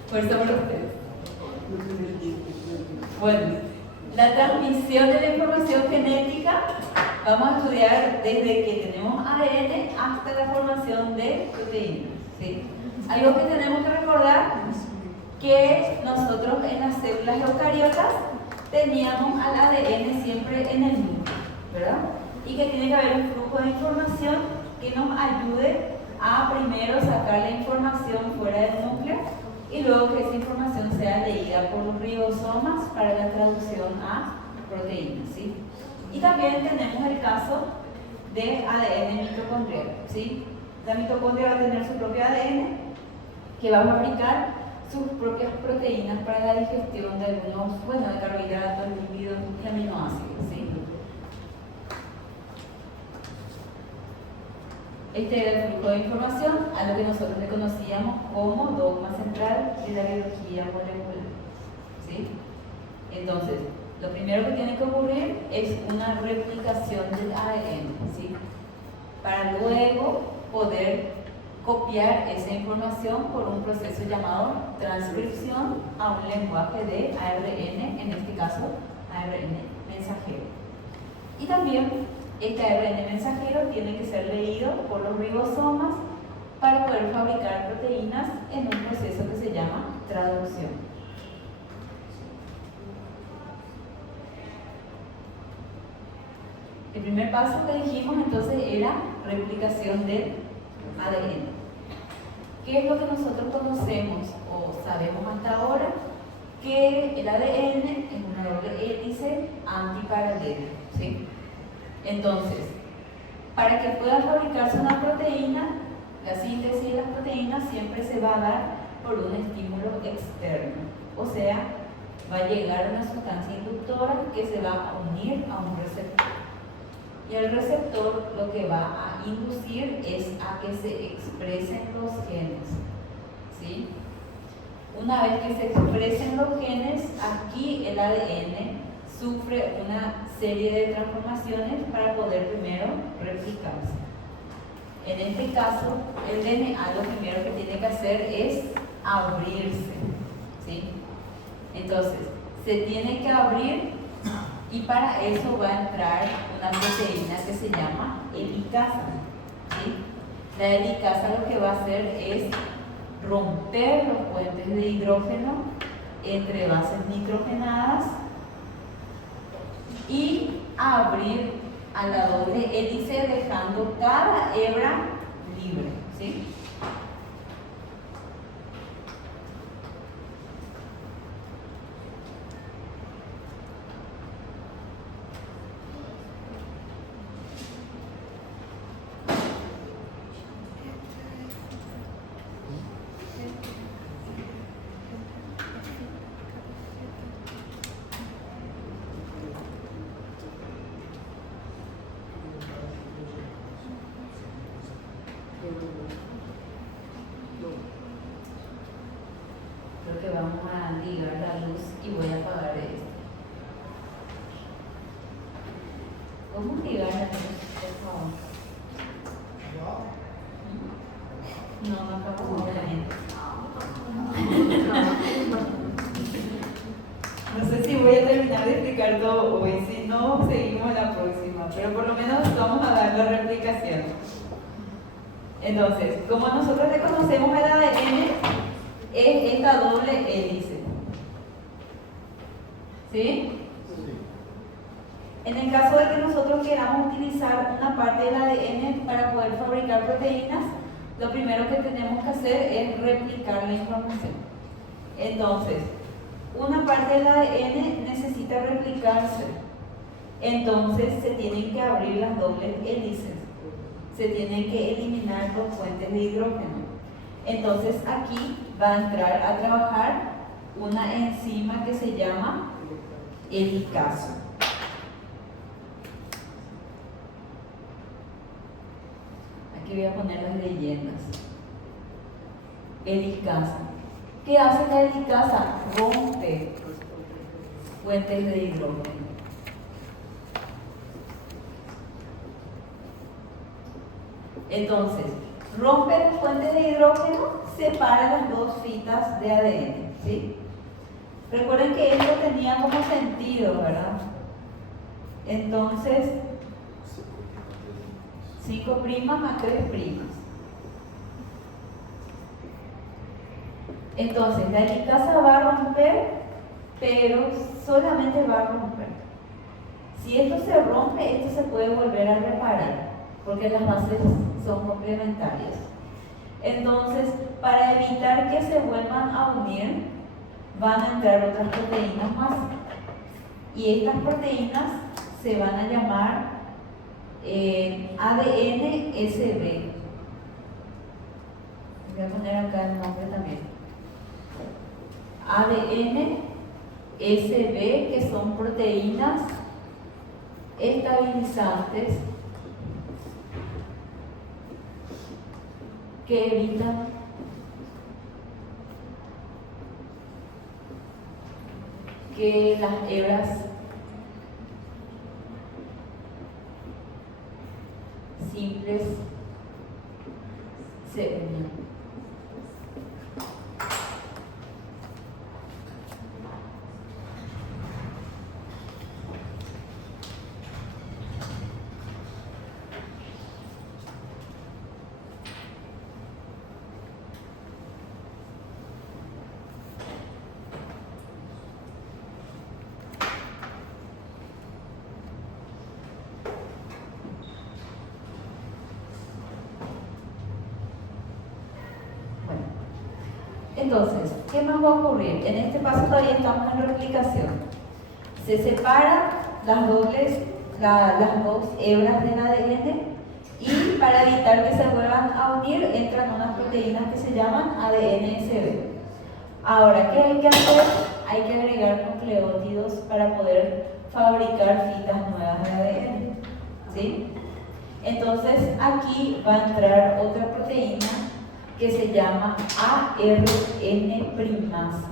Fuerza para ustedes. Bueno, la transmisión de la información genética, vamos a estudiar desde que tenemos ADN hasta la formación de proteínas. ¿Sí? Algo que tenemos que recordar, que nosotros en las células eucariotas teníamos al ADN siempre en el núcleo, ¿verdad? Y que tiene que haber un flujo de información que nos ayude a primero sacar la información fuera del núcleo y luego que esa información sea leída por los ribosomas para la traducción a proteínas, ¿sí? Y también tenemos el caso de ADN mitocondrial, ¿sí? La mitocondria va a tener su propio ADN que va a fabricar sus propias proteínas para la digestión de algunos, de carbohidratos, lípidos y aminoácidos, ¿sí? Este era el flujo de información a lo que nosotros le conocíamos como dogma central de la biología molecular, ¿sí? Entonces, lo primero que tiene que ocurrir es una replicación del ADN, ¿sí? Para luego poder copiar esa información por un proceso llamado transcripción a un lenguaje de ARN, en este caso ARN mensajero. Y también este ARN mensajero tiene que ser leído por los ribosomas para poder fabricar proteínas en un proceso que se llama traducción. El primer paso que dijimos entonces era replicación del ADN. ¿Qué es lo que nosotros conocemos o sabemos hasta ahora? Que el ADN es una doble hélice antiparalela, ¿sí? Entonces, para que pueda fabricarse una proteína, la síntesis de las proteínas siempre se va a dar por un estímulo externo. O sea, va a llegar una sustancia inductora que se va a unir a un receptor. Y el receptor lo que va a inducir es a que se expresen los genes, ¿sí? Una vez que se expresen los genes, aquí el ADN sufre una serie de transformaciones para poder primero replicarse. En este caso, el DNA lo primero que tiene que hacer es abrirse, ¿sí? Entonces, se tiene que abrir y para eso va a entrar una proteína que se llama helicasa, ¿sí? La helicasa lo que va a hacer es romper los puentes de hidrógeno entre bases nitrogenadas y abrir a la doble hélice dejando cada hebra libre, ¿sí? No sé si voy a terminar de explicar todo hoy, si no, seguimos la próxima, pero por lo menos vamos a dar la replicación. Entonces, como nosotros reconocemos el ADN, es esta doble hélice. ¿Sí? En el caso de que nosotros queramos utilizar una parte del ADN para poder fabricar proteínas, lo primero que tenemos que hacer es replicar la información. Entonces, una parte del ADN necesita replicarse. Entonces, se tienen que abrir las dobles hélices. Se tienen que eliminar los puentes de hidrógeno. Entonces, aquí va a entrar a trabajar una enzima que se llama helicasa. Aquí voy a poner las leyendas. Helicasa. ¿Qué hace la helicasa? Rompe puentes de hidrógeno. Entonces, rompe los puentes de hidrógeno, separa las dos fitas de ADN, ¿sí? Recuerden que esto tenía como sentido, ¿verdad? Entonces, 5' a 3'. Entonces, la helicasa va a romper, pero solamente va a romper. Si esto se rompe, esto se puede volver a reparar, porque las bases son complementarias. Entonces, para evitar que se vuelvan a unir, van a entrar otras proteínas más. Y estas proteínas se van a llamar ADN-SB. Voy a poner acá el nombre también. ADN-SB, que son proteínas estabilizantes que evitan que las hebras simples se unan. Entonces, ¿qué más va a ocurrir? En este paso todavía estamos en replicación. Se separan las dos hebras del ADN y para evitar que se vuelvan a unir entran unas proteínas que se llaman ADN-SB. Ahora, ¿qué hay que hacer? Hay que agregar nucleótidos para poder fabricar fitas nuevas de ADN. ¿Sí? Entonces, aquí va a entrar otra proteína que se llama ARN primasa.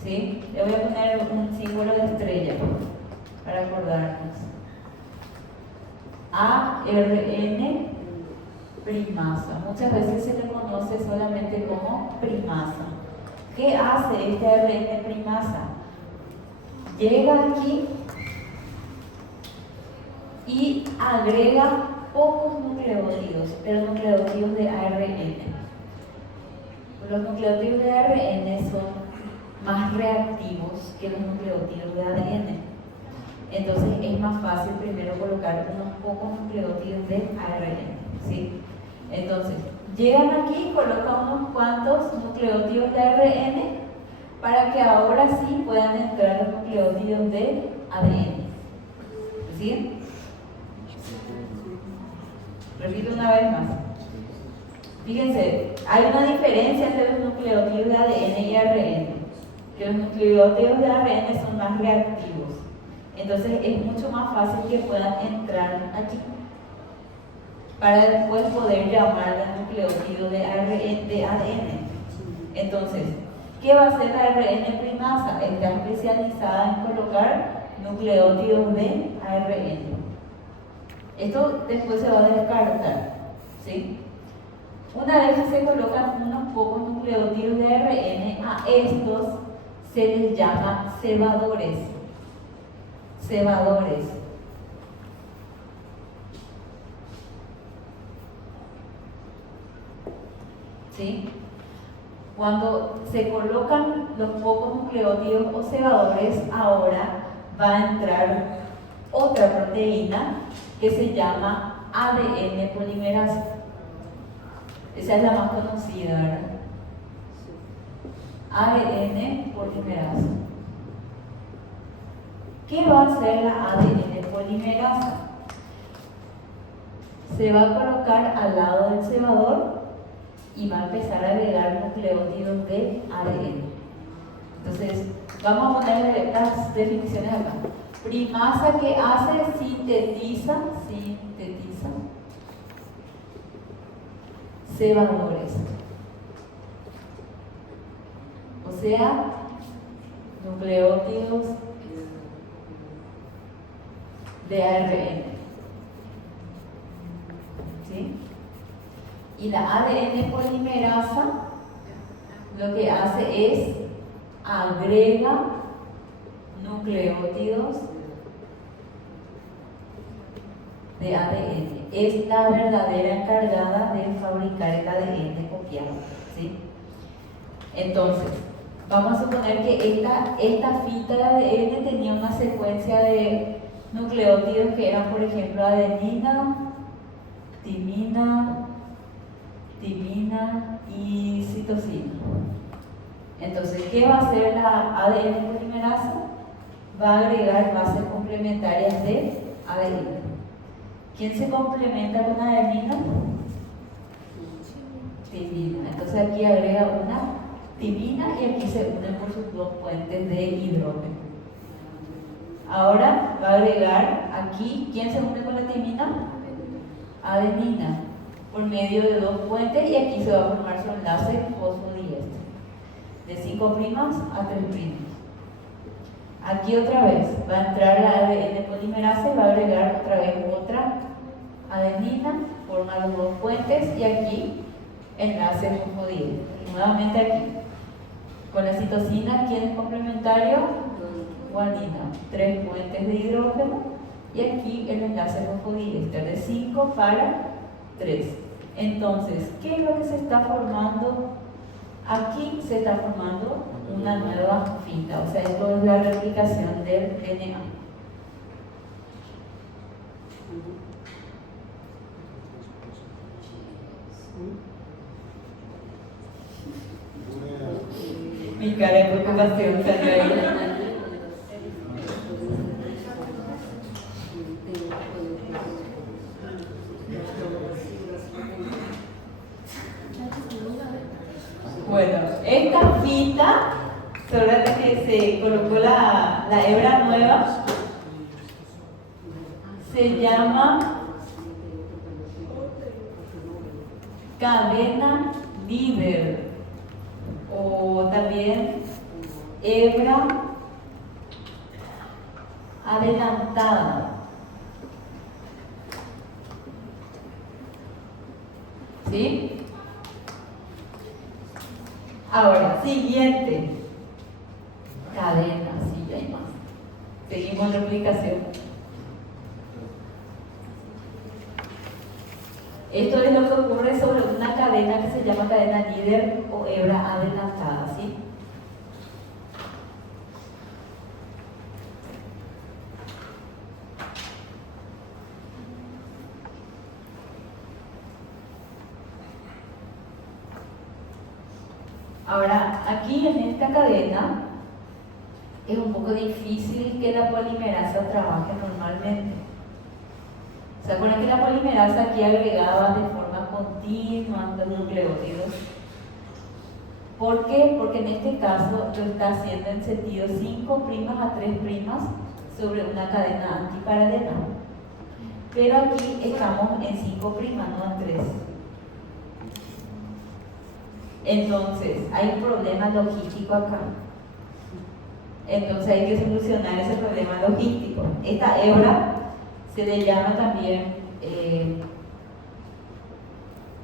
¿Sí? Le voy a poner un símbolo de estrella para acordarnos. ARN primasa. Muchas veces se le conoce solamente como primasa. ¿Qué hace este ARN primasa? Llega aquí y agrega pocos nucleótidos, pero nucleótidos de ARN. Los nucleótidos de ARN son más reactivos que los nucleótidos de ADN. Entonces es más fácil primero colocar unos pocos nucleótidos de ARN, ¿sí? Entonces, llegan aquí y colocan unos cuantos nucleótidos de ARN para que ahora sí puedan entrar los nucleótidos de ADN. ¿Sí? Repito una vez más. Fíjense, hay una diferencia entre los nucleótidos de ADN y ARN, que los nucleótidos de ARN son más reactivos. Entonces es mucho más fácil que puedan entrar aquí para después poder llamar al nucleótido de ADN. Entonces, ¿qué va a hacer la ARN primasa? Está especializada en colocar nucleótidos de ARN. Esto después se va a descartar, ¿sí? Una vez que se colocan unos pocos nucleótidos de ARN, a estos se les llama cebadores. Cebadores. ¿Sí? Cuando se colocan los pocos nucleótidos o cebadores, ahora va a entrar otra proteína que se llama ADN polimerasa. Esa es la más conocida, ¿verdad? ADN polimerasa. ¿Qué va a hacer la ADN polimerasa? Se va a colocar al lado del cebador y va a empezar a agregar nucleótidos de ADN. Entonces, vamos a ponerle las definiciones acá. Primasa que hace, sintetiza cebadores. O sea, nucleótidos de ARN. ¿Sí? Y la ADN polimerasa lo que hace es agrega nucleótidos de ADN. Es la verdadera encargada de fabricar el ADN copiado, ¿sí? Entonces, vamos a suponer que esta fita de ADN tenía una secuencia de nucleótidos que eran, por ejemplo, adenina, timina y citosina. Entonces, ¿qué va a hacer la ADN polimerasa? Va a agregar bases complementarias de adenina. ¿Quién se complementa con adenina? Timina. Entonces aquí agrega una timina y aquí se unen por sus dos puentes de hidrógeno. Ahora va a agregar aquí, ¿quién se une con la timina? Adenina, por medio de dos puentes, y aquí se va a formar su enlace fosfodiéster, de 5' a 3'. Aquí otra vez va a entrar la ADN polimerasa y va a agregar otra vez otra adenina, forma los dos puentes y aquí enlace fosfodiéster. Nuevamente aquí. Con la citosina, ¿quién es complementario? Guanina, 3 puentes de hidrógeno y aquí el enlace fosfodiéster de 5 para 3. Entonces, ¿qué es lo que se está formando? Aquí se está formando una nueva fita, o sea, esto es la replicación del DNA. Mi cara de preocupación salió ahí. Bueno, esta fita, sobre la que se colocó la hebra nueva, se llama cadena líder o también hebra adelantada. ¿Sí? Ahora, siguiente. Cadena, sí, hay más. Seguimos replicación. Esto es lo que ocurre sobre una cadena que se llama cadena líder o hebra adelantada, ¿sí? Ahora, aquí en esta cadena es un poco difícil que la polimerasa trabaje normalmente. ¿Se acuerdan que la polimerasa aquí agregaba de forma continua los nucleótidos? ¿Por qué? Porque en este caso lo está haciendo en sentido 5' a 3' sobre una cadena antiparalela. Pero aquí estamos en 5', no en 3. Entonces, hay un problema logístico acá. Entonces hay que solucionar ese problema logístico. Esta hebra se le llama también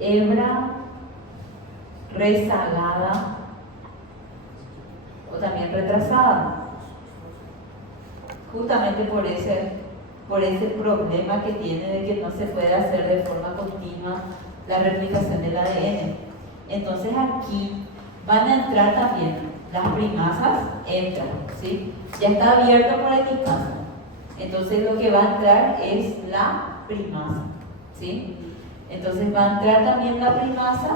hebra rezagada, o también retrasada. Justamente por ese problema que tiene de que no se puede hacer de forma continua la replicación del ADN. Entonces aquí van a entrar también las primasas, entran, ¿sí? Ya está abierto por helicasa. Entonces lo que va a entrar es la primasa, ¿sí? Entonces va a entrar también la primasa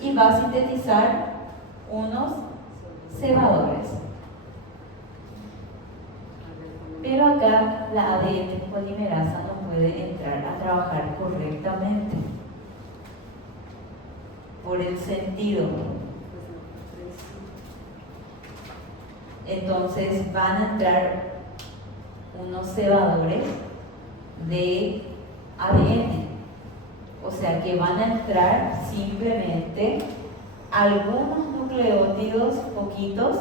y va a sintetizar unos cebadores. Pero acá la ADN polimerasa no puede entrar a trabajar correctamente por el sentido. Entonces van a entrar unos cebadores de ADN. O sea que van a entrar simplemente algunos nucleótidos poquitos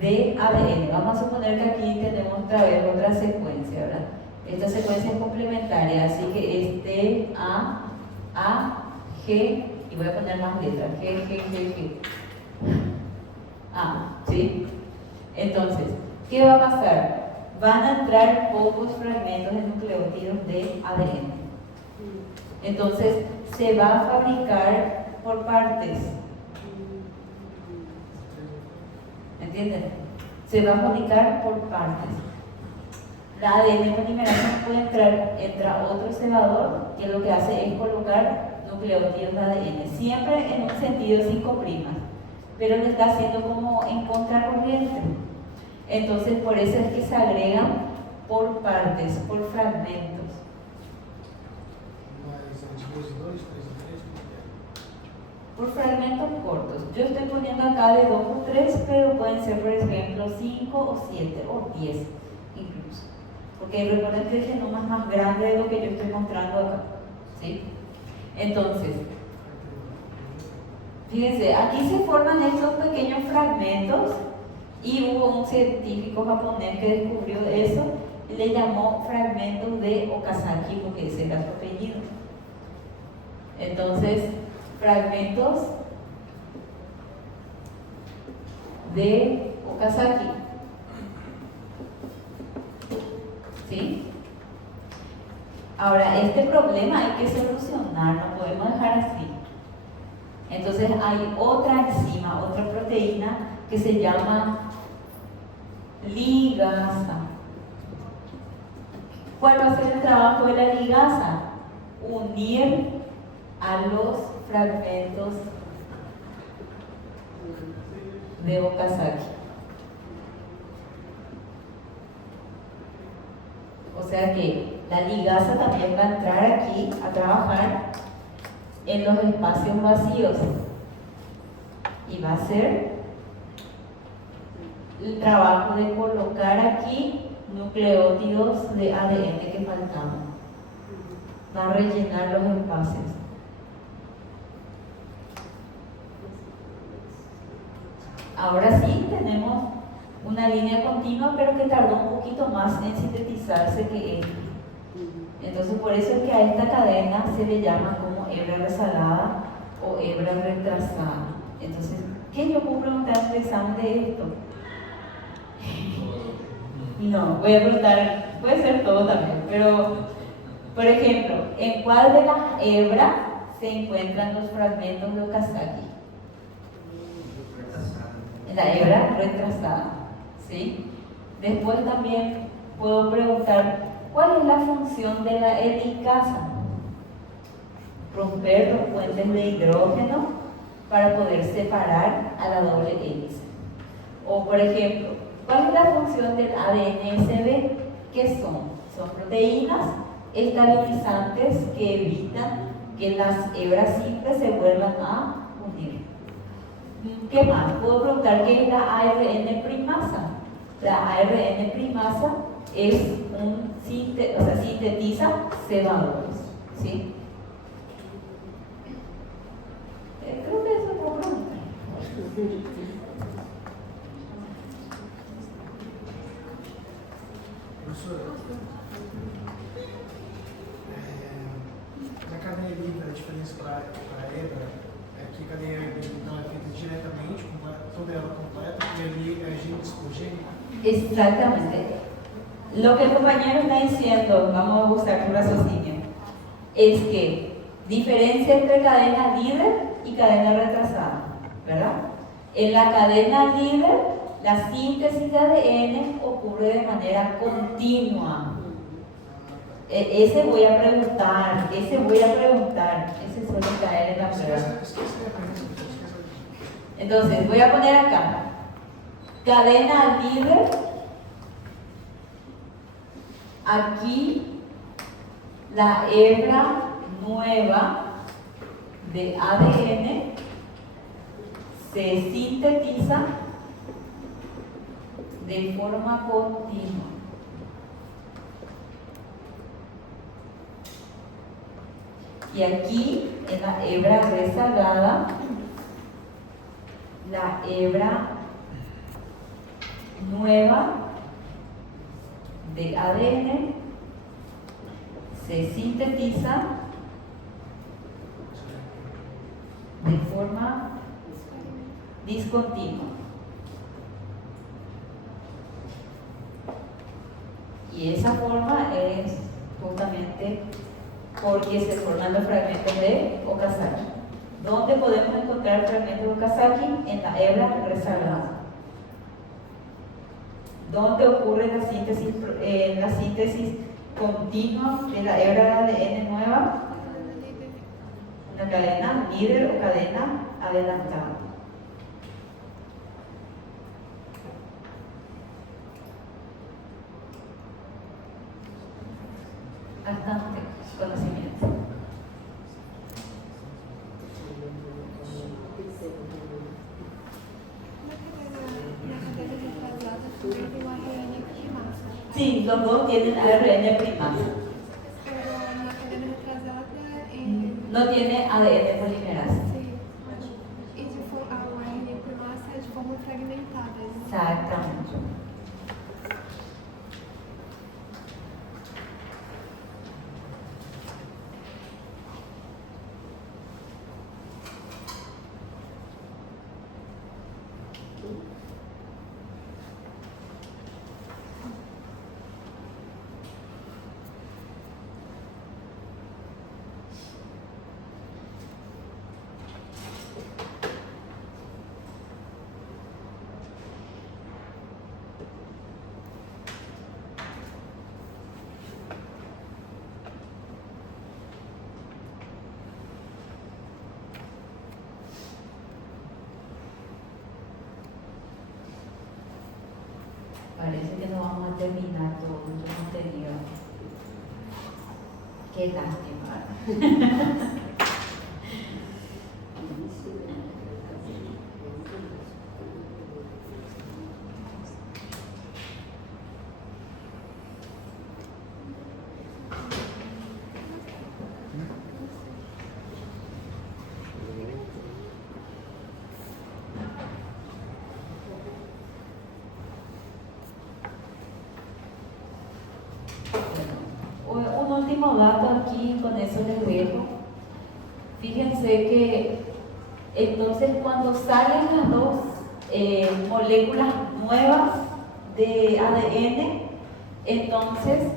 de ADN. Vamos a suponer que aquí tenemos otra vez otra secuencia, ¿verdad? Esta secuencia es complementaria, así que es T, A, G, y voy a poner más letras, G. ¿Sí? Entonces, ¿qué va a pasar? Van a entrar pocos fragmentos de nucleótidos de ADN. Entonces, se va a fabricar por partes. ¿Entienden? Se va a fabricar por partes. La ADN polimerasa no puede entra otro cebador que lo que hace es colocar nucleótidos de ADN, siempre en un sentido 5', pero lo está haciendo como en contracorriente. Entonces, por eso es que se agregan por partes, por fragmentos. Por fragmentos cortos. Yo estoy poniendo acá de 2 o 3, pero pueden ser, por ejemplo, 5 o 7 o 10 incluso. Porque recuerden que el genoma es más grande de lo que yo estoy mostrando acá, ¿sí? Entonces, fíjense, aquí se forman estos pequeños fragmentos y hubo un científico japonés que descubrió eso y le llamó fragmentos de Okazaki, porque ese era su apellido. Entonces, fragmentos de Okazaki. ¿Sí? Ahora, este problema hay que solucionar, no podemos dejar así. Entonces hay otra enzima, otra proteína que se llama ligasa. ¿Cuál va a ser el trabajo de la ligasa? Unir a los fragmentos de Okazaki. O sea que la ligasa también va a entrar aquí a trabajar en los espacios vacíos y va a hacer el trabajo de colocar aquí nucleótidos de ADN que faltaban. Va a rellenar los espacios. Ahora sí tenemos una línea continua, pero que tardó un poquito más en sintetizarse que esta. Entonces, por eso es que a esta cadena se le llama como hebra rezagada o hebra retrasada. Entonces, ¿qué yo puedo preguntar en el examen de esto? No, voy a preguntar, puede ser todo también, pero, por ejemplo, ¿en cuál de las hebras se encuentran los fragmentos de Okazaki? En la hebra retrasada, ¿sí? Después también puedo preguntar, ¿cuál es la función de la helicasa? Romper los puentes de hidrógeno para poder separar a la doble hélice. O, por ejemplo, ¿cuál es la función del ADN-SB? ¿Qué son? Son proteínas estabilizantes que evitan que las hebras simples se vuelvan a unir. ¿Qué más? Puedo preguntar qué es la ARN primasa. La ARN primasa es sintetiza cebadores, ¿sí? Creo que eso puedo preguntar. Professora, na cadeia livre, a diferença para a hebra é que que cadeia orgânica então é feita diretamente, toda ela completa, e ali é gene por gene. Exactamente. Lo que el compañero está diciendo, vamos a buscar tu raciocinio, es que diferencia entre cadena líder y cadena retrasada, ¿verdad? En la cadena líder, la síntesis de ADN ocurre de manera continua. Ese voy a preguntar, ese suele caer en la prueba. Entonces, voy a poner acá, cadena líder, aquí la hebra nueva de ADN se sintetiza de forma continua. Y aquí en la hebra rezagada, la hebra nueva de ADN se sintetiza de forma discontinua. Y esa forma es justamente porque se forman los fragmentos de Okazaki. ¿Dónde podemos encontrar fragmentos de Okazaki? En la hebra rezagada. ¿Dónde ocurre la síntesis continua de la hebra de ADN nueva? La cadena líder o cadena adelantada. Bastante conocimiento. Sí, los dos tienen ARN primado. Pero la cadena retrasada No tiene ADN polimerasa. sim. E de a ARN primasa é de forma fragmentada. Né? Exactamente. Parece que no vamos a terminar todo el contenido. Qué lástima. Un último dato aquí, con eso les dejo. Fíjense que entonces cuando salen las dos moléculas nuevas de ADN, entonces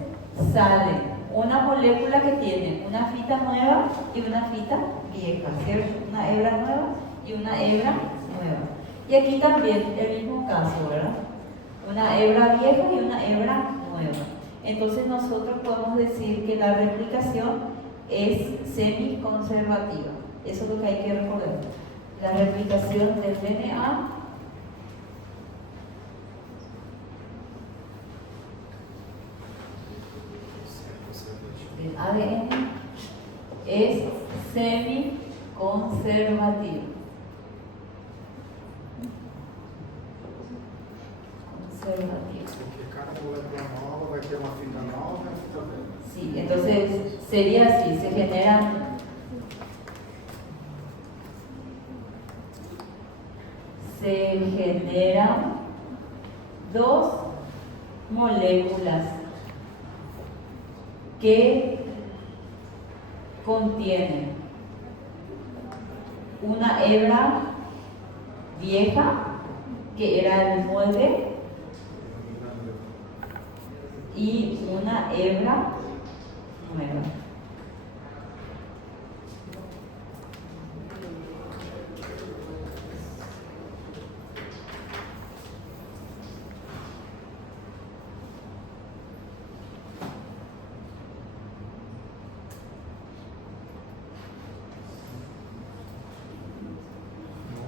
sale una molécula que tiene una fita nueva y una fita vieja, ¿cierto? Una hebra nueva y una hebra nueva. Y aquí también el mismo caso, ¿verdad? Una hebra vieja y una hebra nueva. Entonces nosotros podemos decir que la replicación es semiconservativa. Eso es lo que hay que recordar. La replicación del DNA del ADN es semiconservativa. Conservativa. Porque cada molécula nova vai ter uma fita nova e uma fita velha. Sí, entonces sería así, se generan dos moléculas que contienen una hebra vieja, que era el mueble, y una hebra nueva.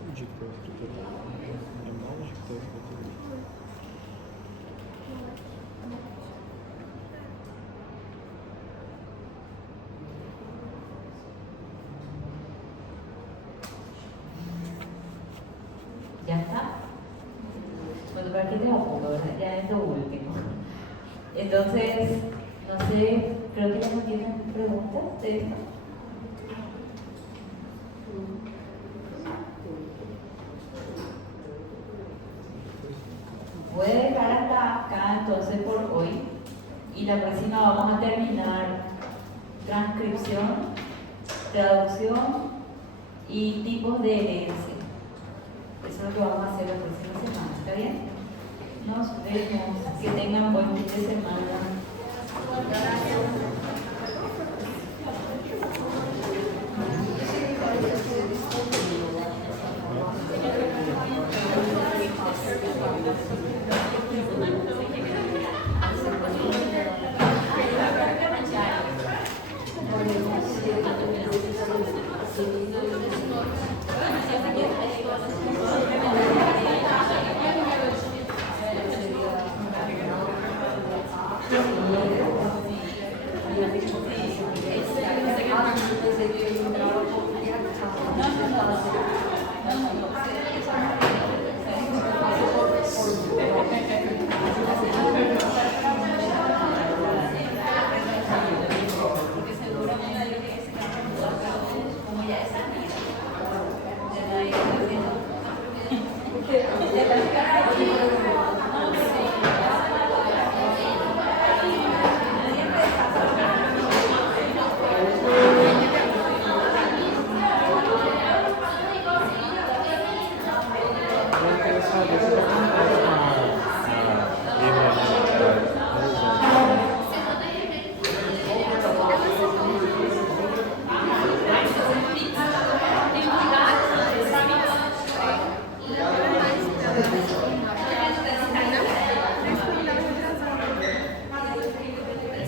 Onde que está escrito ali? É onde que está escrito ali? ¿Ya está? Bueno, para aquí te apunto, ¿verdad? Ya es lo último. Entonces, no sé, creo que ya no tienen preguntas de esto. Voy a dejar hasta acá entonces por hoy, y la próxima vamos a terminar transcripción, traducción y tipos de herencia. Eso es lo que vamos a hacer la próxima semana, ¿está bien? Nos vemos, que tengan buen fin de semana.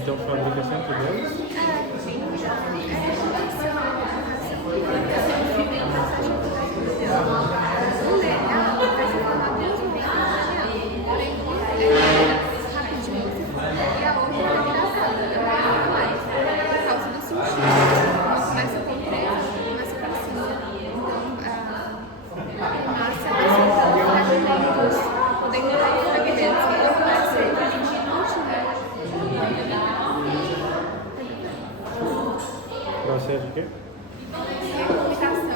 Então fabrica sempre dois? Processo de quê? Comunicação.